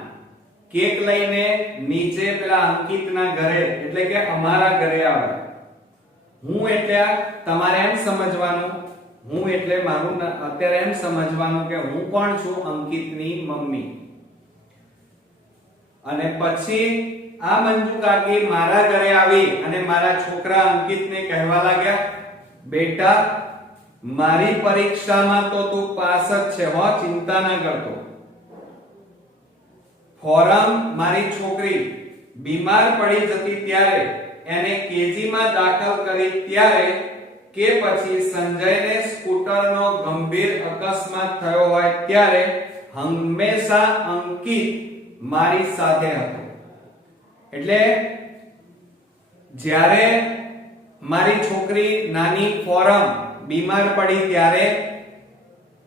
કેક લઈને નીચે પેલા અંકિતના ઘરે એટલે કે અમારા ઘરે આવે. હું એટલે તમારે એમ સમજવાનું, હું એટલે મારું અત્યારે એમ સમજવાનું કે હું કોણ છું? અંકિતની મમ્મી. અને પછી આ મંજુ કાકી મારા ઘરે આવી અને મારા છોકરા અંકિતને કહેવા લાગ્યા, બેટા મારી પરીક્ષામાં તો તું પાસ જ છે હો, ચિંતા ના કરતો. ફોરમ મારી છોકરી બીમાર પડી જતી ત્યારે એને કેજી માં દાખલ કરી ત્યારે કે પછી સંજયને સ્કૂટરનો ગંભીર અકસ્માત થયો હોય ત્યારે હંમેશા અંકિત મારી સાથે હતો. એટલે જ્યારે મારી છોકરી નાની ફોરમ બીમાર પડી ત્યારે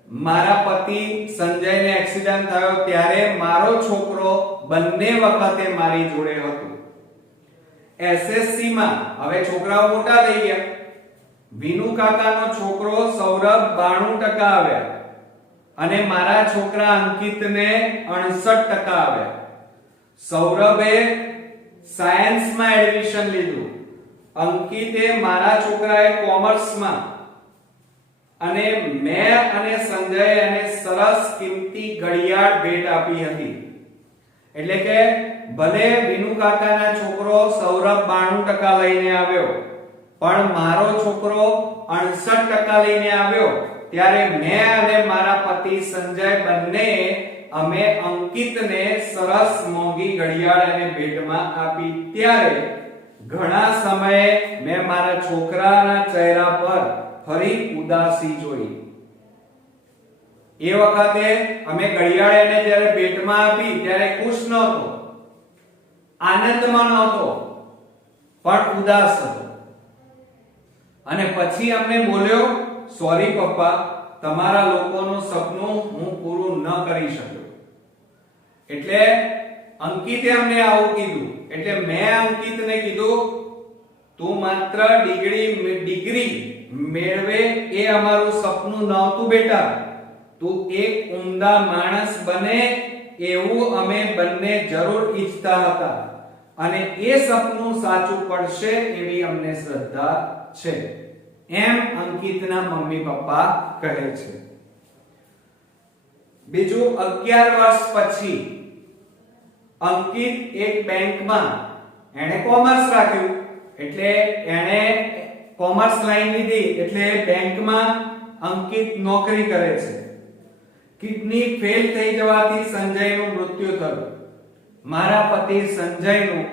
મારા પતિ સંજયને એક્સિડન્ટ થયો ત્યારે મારો છોકરો બંને વખતે મારી જોડે હતો. એસએસસી માં હવે છોકરાઓ મોટા થઈ ગયા. વિનુ કાકાનો છોકરો સૌરભ 92% આવ્યા અને મારા છોકરા અંકિતને 68% આવ્યા. સૌરભે સાયન્સમાં એડમિશન લીધું, અંકિતે મારા છોકરાએ કોમર્સમાં, અને મેં અને સંજયે એને સરસ કિંમતી ઘડિયાળ ભેટ આપી હતી. એટલે કે ભલે વિનુ કાકાના છોકરો સૌરભ 92% લઈને આવ્યો પણ મારો છોકરો 68% લઈને આવ્યો ત્યારે મેં અને મારા પતિ સંજય બંને અમે અંકિતને સરસ મોંઘી ઘડિયાળ અને ભેટમાં આપી. ત્યારે ઘણા સમયે મેં મારા છોકરાના ચહેરા પર ફરી ઉદાસી જોઈ. એ વખતે અમે ઘડિયાળ એને જ્યારે ભેટમાં આપી ત્યારે ખુશ નહોતો, આનંદમાં નહોતો, પણ ઉદાસ હતો. અને પછી અમને બોલ્યો, સોરી પપ્પા, તમારા લોકોનું સપનું હું પૂરું ન કરી શક્યો. એટલે અંકિતે અમને આવું કીધું. એટલે મેં અંકિતને કીધું, તું માત્ર ડિગ્રી મેળવે એ અમારું સપનું નહોતું બેટા, તું એક ઉમદા માણસ બને એવું અમે બંને જરૂર ઈચ્છતા હતા અને એ સપનું સાચું પડશે એવી અમને શ્રદ્ધા છે, એમ અંકિતના મમ્મી પપ્પા કહે છે. બીજું 11 વર્ષ પછી અંકિત એક બેંકમાં, એણે કોમર્સ રાખ્યું એટલે એણે કોમર્સ લાઈન લીધી એટલે બેંકમાં અંકિત નોકરી કરે છે. કિડની ફેલ થઈ જવાથી સંજયનું મૃત્યુ થયું. મારા પતિ સંજયનું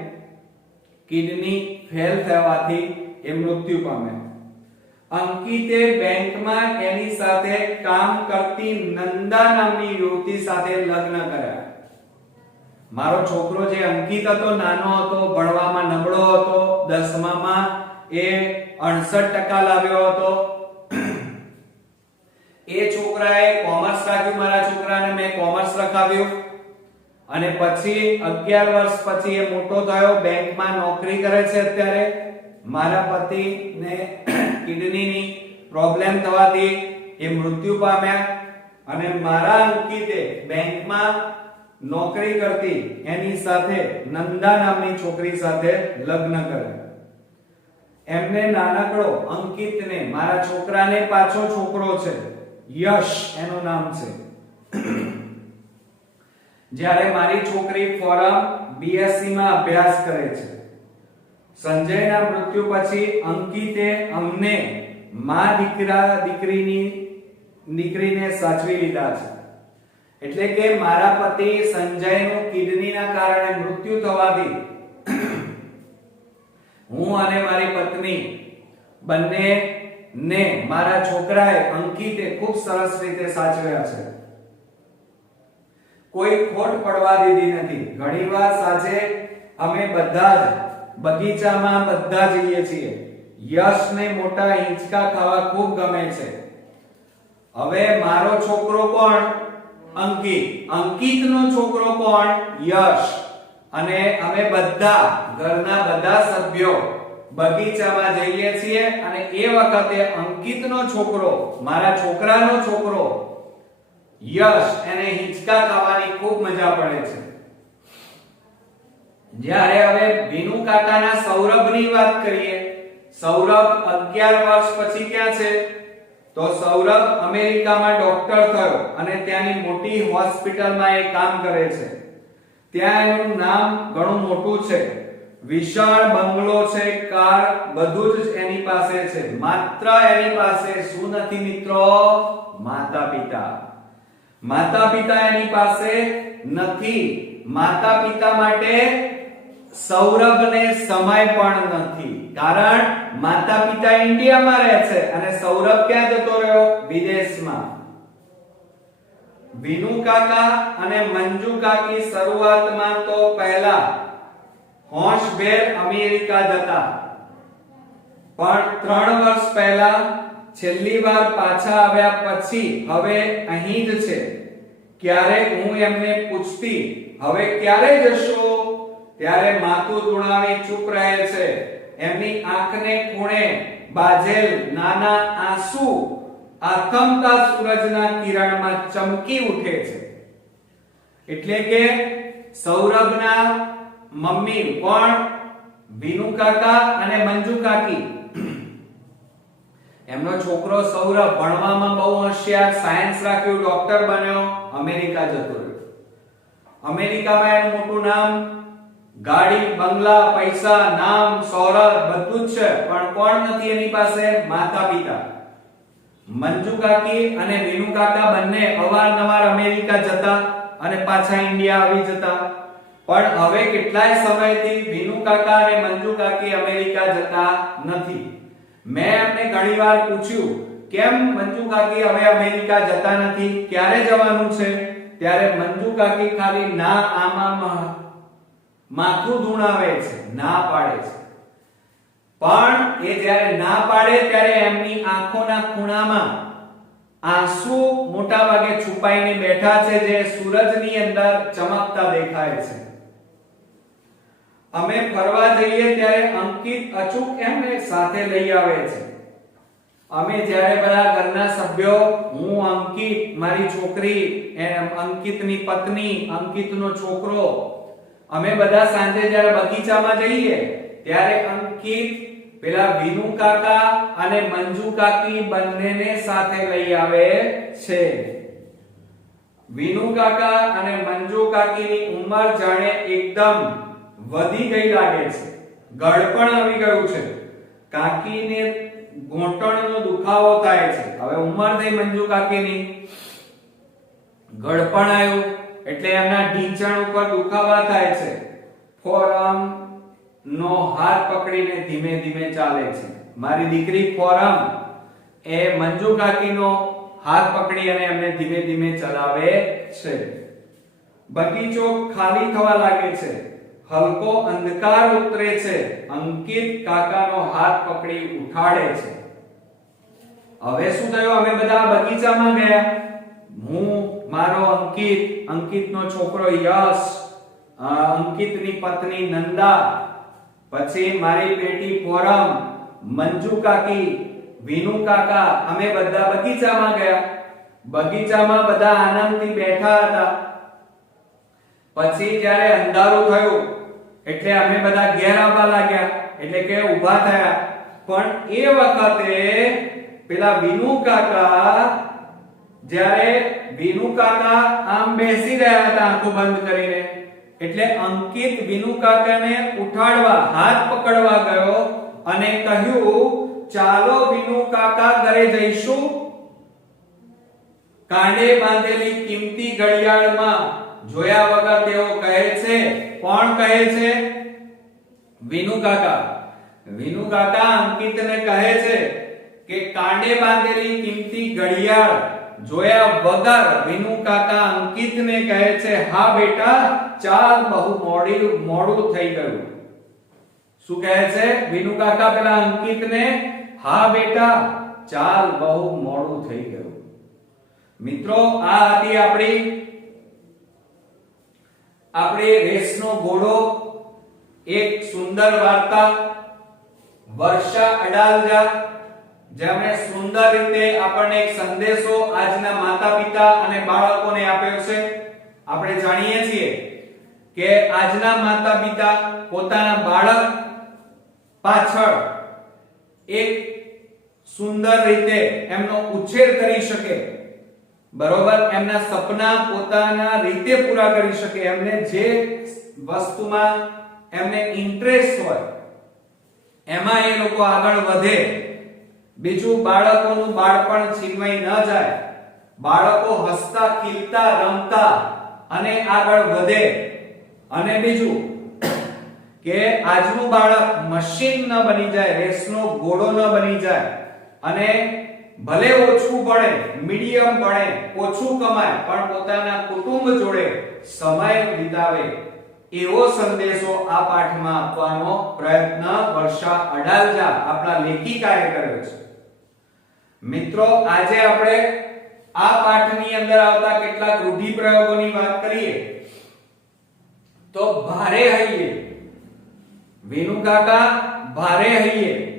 કિડની ફેલ થવાથી એ મૃત્યુ પામ્યા. અંકિતે બેંકમાં એની સાથે કામ કરતી નંદા નામની યુવતી સાથે લગ્ન કર્યા. મારો છોકરો જે અંકિત હતો, નાનો હતો, ભણવામાં નબળો હતો, 10માં એ 68% લાવ્યો હતો. એ છોકરાએ કોમર્સ રાખ્યું, મારા છોકરાને મેં કોમર્સ રખાવ્યું અને પછી 11 વર્ષ પછી એ મોટો થયો, બેંકમાં નોકરી કરે છે. અત્યારે મારા પતિને કિડનીની પ્રોબ્લેમ થવાથી એ મૃત્યુ પામ્યા અને મારા અંકિતે બેંકમાં નોકરી કરતી એની સાથે નંદા નામની છોકરી સાથે લગ્ન કર્યા. એમને નાનકડો અંકિતને, મારા છોકરાને પાછો છોકરો છે, યશ એનું નામ છે. જ્યારે મારી છોકરી ફોરમ બીએસસી માં અભ્યાસ કરે છે. સંજયના મૃત્યુ પછી અંકિતે અમને માં દીકરીને સાચવી લીધા છે. એટલે કે મારા પતિ સંજયનું કિડનીના કારણે મૃત્યુ થવાથી હું અને મારી પત્ની બંને ને મારા છોકરાએ અંકિતે ખૂબ સરસ રીતે સાચવ્યા છે. કોઈ ખોટ પડવા દીધી નથી. ઘણીવાર સાંજે અમે બધા જ બગીચામાં બધા જઈએ છીએ. યશને મોટા હિંચકા ખાવા ખૂબ ગમે છે હવે મારો છોકરો કોણ? અંકિત. અંકિતનો છોકરો કોણ? યશ. અને અમે બધા ઘરના બધા સભ્યો બગીચામાં જઈએ છીએ અને એ વખતે અંકિતનો છોકરો, મારા છોકરાનો છોકરો યશ, એને હિંચકા ખાવાની ખૂબ મજા પડે છે. જ્યારે હવે વિનુ કાકાના સૌરભની વાત કરીએ, સૌરભ 11 વર્ષ પછી ક્યાં છે? તો સૌરભ અમેરિકામાં ડોક્ટર થયો અને ત્યાંની મોટી હોસ્પિટલમાં એ કામ કરે છે. ત્યાં એનું નામ ઘણું મોટું છે, વિશાળ બંગલો છે, કાર, બધું જ એની પાસે છે. માત્ર એની પાસે શું નથી મિત્રો? માતા-પિતા. માતા-પિતા એની પાસે નથી. માતા-પિતા માટે સૌરભને સમય પણ નથી, કારણ માતા-પિતા ઇન્ડિયામાં રહે છે અને સૌરભ ક્યાં જતો રહ્યો? વિદેશમાં. વિનુ કાકા અને મંજુ કાકી શરૂઆતમાં તો પહેલા હોશભેર અમેરિકા જતા, પણ 3 વર્ષ પહેલા છેલ્લી વાર પાછા આવ્યા પછી હવે અહીં જ છે. ક્યારેક હું એમને પૂછતી, હવે ક્યારે જશો? ત્યારે માથું ધુણાવી ચૂપ રહે છે. એમની આંખને ખૂણે બાજેલ નાના આંસુ આથમતા સૂરજના કિરણમાં ચમકી ઉઠે છે. એટલે કે સૌરભના મમ્મી કોણ? વિનુ કાકા અને મંજુ કાકી. એમનો છોકરો સૌરભ ભણવામાં બહુ હોશિયાર, સાયન્સ રાખ્યું, ડોક્ટર બન્યો, અમેરિકા જતો રહ્યો. અમેરિકામાં એનું મોટું નામ, ગાડી, બંગલા, પૈસા, નામ, શોહરત બધું જ છે, પણ કોણ નથી એની પાસે? માતા-પિતા. મંજુ કાકી અને વિનુ કાકા બંને અવારનવાર અમેરિકા જતા અને પાછા ઇન્ડિયા આવી જતા, પણ હવે કેટલાય સમયથી વિનુ કાકા અને મંજુ કાકી અમેરિકા જતા નથી. મેં એમને ઘણીવાર પૂછ્યું, કેમ મંજુ કાકી હવે અમેરિકા જતા નથી, ક્યારે જવાનું છે? ત્યારે મંજુ કાકી ખાલી ના આમાં માથું ધુણાવે છે, ના પાડે છે. પણ એ જ્યારે ના પાડે ત્યારે એમની આંખોના ખૂણામાં આંસુ મોટા ભાગે છુપાઈને બેઠા છે, જે સૂરજની અંદર ચમકતા દેખાય છે. અમે ફરવા જઈએ ત્યારે અંકિત અચૂક એમને સાથે લઈ આવે છે. અમે જ્યારે બધા ઘરના સભ્યો, હું, અંકિત, મારી છોકરી, અંકિતની પત્ની, અંકિતનો છોકરો, અમે બધા સાંજે જ્યારે બગીચામાં જઈએ ત્યારે અંકિત પેલા વિનુ કાકા અને મંજુ કાકી બંનેને સાથે લઈ આવે છે. વિનુ કાકા અને મંજુ કાકીની ઉંમર જાણે એકદમ વધી ગઈ લાગે છે, ગળપણ આવી ગયું છે. કાકીને ઘૂંટણનો દુખાવો થાય છે. હવે ઉંમર થઈ મંજુ કાકીની, ગળપણ આવ્યું એટલે એમના ઢીંચણ ઉપર દુખાવા થાય છે. ફોરમ નો હાથ પકડીને ધીમે ધીમે ચાલે છે. મારી દીકરી ફોરમ એ મંજુ કાકીનો હાથ પકડી અને એમને ધીમે ધીમે ચલાવે છે. બગીચો ખાલી થવા લાગે છે, હલકો અંધકાર ઉતરે છે. અંકિત કાકાનો હાથ પકડી ઉઠાડે છે. હવે શું થયું? અમે બધા બગીચામાં ગયા. હું, મારો અંકિત, અંકિતનો છોકરો યશ, અંકિતની પત્ની નંદા, પછી મારી બેટી ફોરમ, મંજુ કાકી, વિનુ કાકા, અમે બધા બગીચામાં ગયા. બગીચામાં બધા આનંદથી બેઠા હતા. પછી જ્યારે અંધારું થયું એટલે અમે બધા ઘેર આવવા લાગ્યા, એટલે કે ઊભા થયા. પણ એ વખતે પેલા વિનુ કાકા, જ્યારે વિનુ કાકા આમ બેસી રહ્યા હતા આંખો બંધ કરીને, એટલે અંકિત વિનુ કાકાને ઉઠાડવા, હાથ પકડવા ગયો અને કહ્યું, ચાલો વિનુ કાકા ઘરે જઈશું. કાંડે બાંધેલી કિંમતી ઘડિયાળમાં જોયા વગર તેઓ કહે છે, કોણ કહે છે? વિનુ કાકા. વિનુ કાકા અંકિતને કહે છે કે કાંડે બાંધેલી કિંમતી ઘડિયાળ જોયા વગર વિનુ કાકા અંકિતને કહે છે, હા બેટા ચાલ, બહુ મોડું થઈ ગયું. શું કહે છે વિનુ કાકા પેલા અંકિતને? હા બેટા ચાલ, બહુ મોડું થઈ ગયું. મિત્રો આ હતી આપણી રેસનો ઘોડો, એક સુંદર વાર્તા વર્ષા અડાલજા, જેમણે સુંદર રીતે આપણને એક સંદેશો આજના માતા-પિતા અને બાળકોને આપ્યો છે. આપણે જાણીએ છીએ કે આજના માતા-પિતા પોતાના બાળક પાછળ એક સુંદર રીતે એમનો ઉછેર કરી શકે, બરોબર, એમના સપના પોતાના રીતે પૂરા કરી શકે, એમને જે વસ્તુમાં એમને ઇન્ટરેસ્ટ હોય એમાં એ લોકો આગળ વધે. બીજું, બાળકોનું બાળપણ છીનવાઈ ન જાય, બાળકો હસતા ખીલતા રમતા અને આગળ વધે. અને બીજું કે આજનું બાળક મશીન ન બની જાય, રેસનો ઘોડો ન બની જાય અને ભલે ઓછું ભણે, મીડિયમ ભણે, ઓછું કમાય, પણ પોતાના કુટુંબ જોડે સમય વિતાવે, એવો સંદેશો આ પાઠમાં આપવાનો પ્રયત્ન વર્ષા અડાલજા આપણા લેખિકાએ કર્યો છે. મિત્રો, આજે આપણે આ પાઠની અંદર આવતા કેટલાક રૂઢિપ્રયોગોની વાત કરીએ તો ભારે હૈયે, વિનુ કાકા ભારે હૈયે.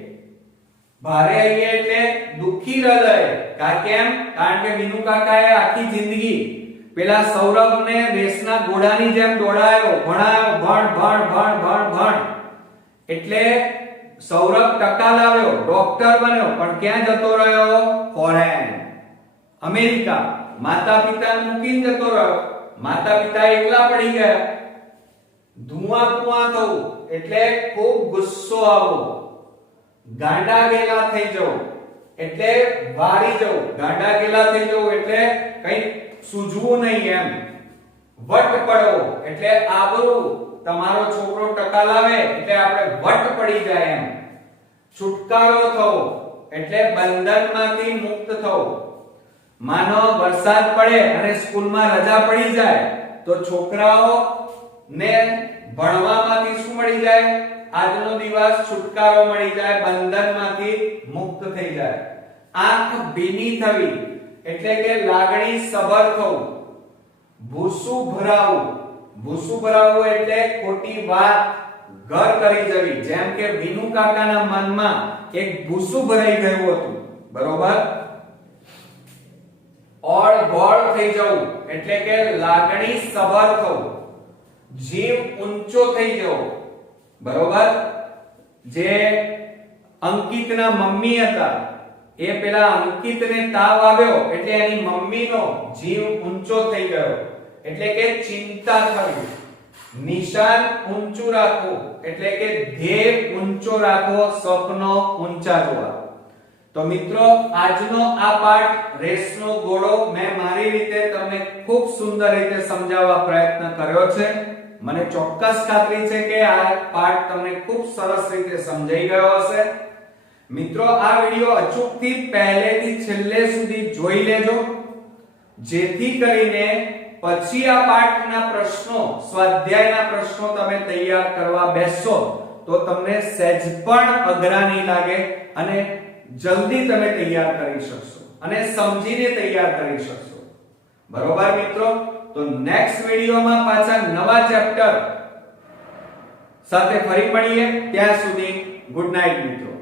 ભારે હૈયે એટલે દુખી હૃદય. કેમ? કારણ કે વિનુ કાકાએ આખી જિંદગી પેલા સૌરભને રેસના ઘોડાની જેમ દોડાયો, ભણાયો, ભણ ભણ ભણ ભણ ભણ. એટલે સૌરભ ટકા લાવ્યો, ડોક્ટર બન્યો, પણ ક્યાં જતો રહ્યો? Foreign, America. માતા-પિતા મૂકીને જતો રહ્યો, માતા-પિતા એકલા પડી ગયા. ધુઆ કુઆ થવું એટલે ખૂબ ગુસ્સો આવવો, ગાંડા ગેલા થઈ જવું એટલે વારી જવું, ગાંડા ગેલા થઈ જવું એટલે કંઈ સૂઝવું નહીં એમ, વટ પડવો એટલે આબરૂ, તમારો છોકરો ટકા લાવે એટલે આપણે વટ પડી જાય એમ. છુટકારો થવો એટલે બંધનમાંથી મુક્ત થવું. માનો વરસાદ પડે અને સ્કૂલમાં રજા પડી જાય તો છોકરાઓ ને ભણવામાંથી શું મળી જાય? આજનો દિવસ છુટકારો મળી જાય, બંધનમાંથી મુક્ત થઈ જાય. આંખ ભીની થવી એટલે કે લાગણી સભર થવું. ભૂસું ભરાવું, ભૂસું ભરાવું એટલે ખોટી વાત ઘર કરી જવી. જેમ કે વિનુ કાકાના મનમાં એક ભૂસું ભરાઈ ગયું હતું, બરોબર. ઓળ ગોળ થઈ જવું એટલે કે લાગણી સભર થવું. જીવ ઊંચો થઈ જવો, બરોબર. જે અંકિતના મમ્મી હતા, એ પેલા અંકિતને તાવ આવ્યો એટલે એની મમ્મીનો જીવ ઊંચો થઈ ગયો એટલે કે ચિંતા થવી. નિશાન ઊંચું રાખવું એટલે કે ધ્યેય ઊંચો રાખવો, સ્વપ્નો ઊંચા જોવા. તો મિત્રો, આજનો આ પાઠ રેસનો ઘોડો મેં મારી રીતે તમને ખૂબ સુંદર રીતે સમજાવવા પ્રયત્ન કર્યો છે. મને ચોક્કસ ખાતરી છે કે આ પાઠ તમને ખૂબ સરસ રીતે સમજાઈ ગયો હશે. મિત્રો, આ વિડિયો અચૂકથી પહેલેથી છેલ્લે સુધી જોઈ લેજો, જેથી કરીને પછી આ પાઠના પ્રશ્નો, સ્વાધ્યાયના પ્રશ્નો તમે તૈયાર કરવા બેસશો તો તમને સહેજ પણ અઘરા નહીં લાગે અને જલ્દી તમે તૈયાર કરી શકશો અને સમજીને તૈયાર કરી શકશો. બરોબર મિત્રો? તો નેક્સ્ટ વિડિયોમાં પાછા નવા ચેપ્ટર સાથે ફરી મળીએ. ત્યાં સુધી ગુડ નાઈટ મિત્રો.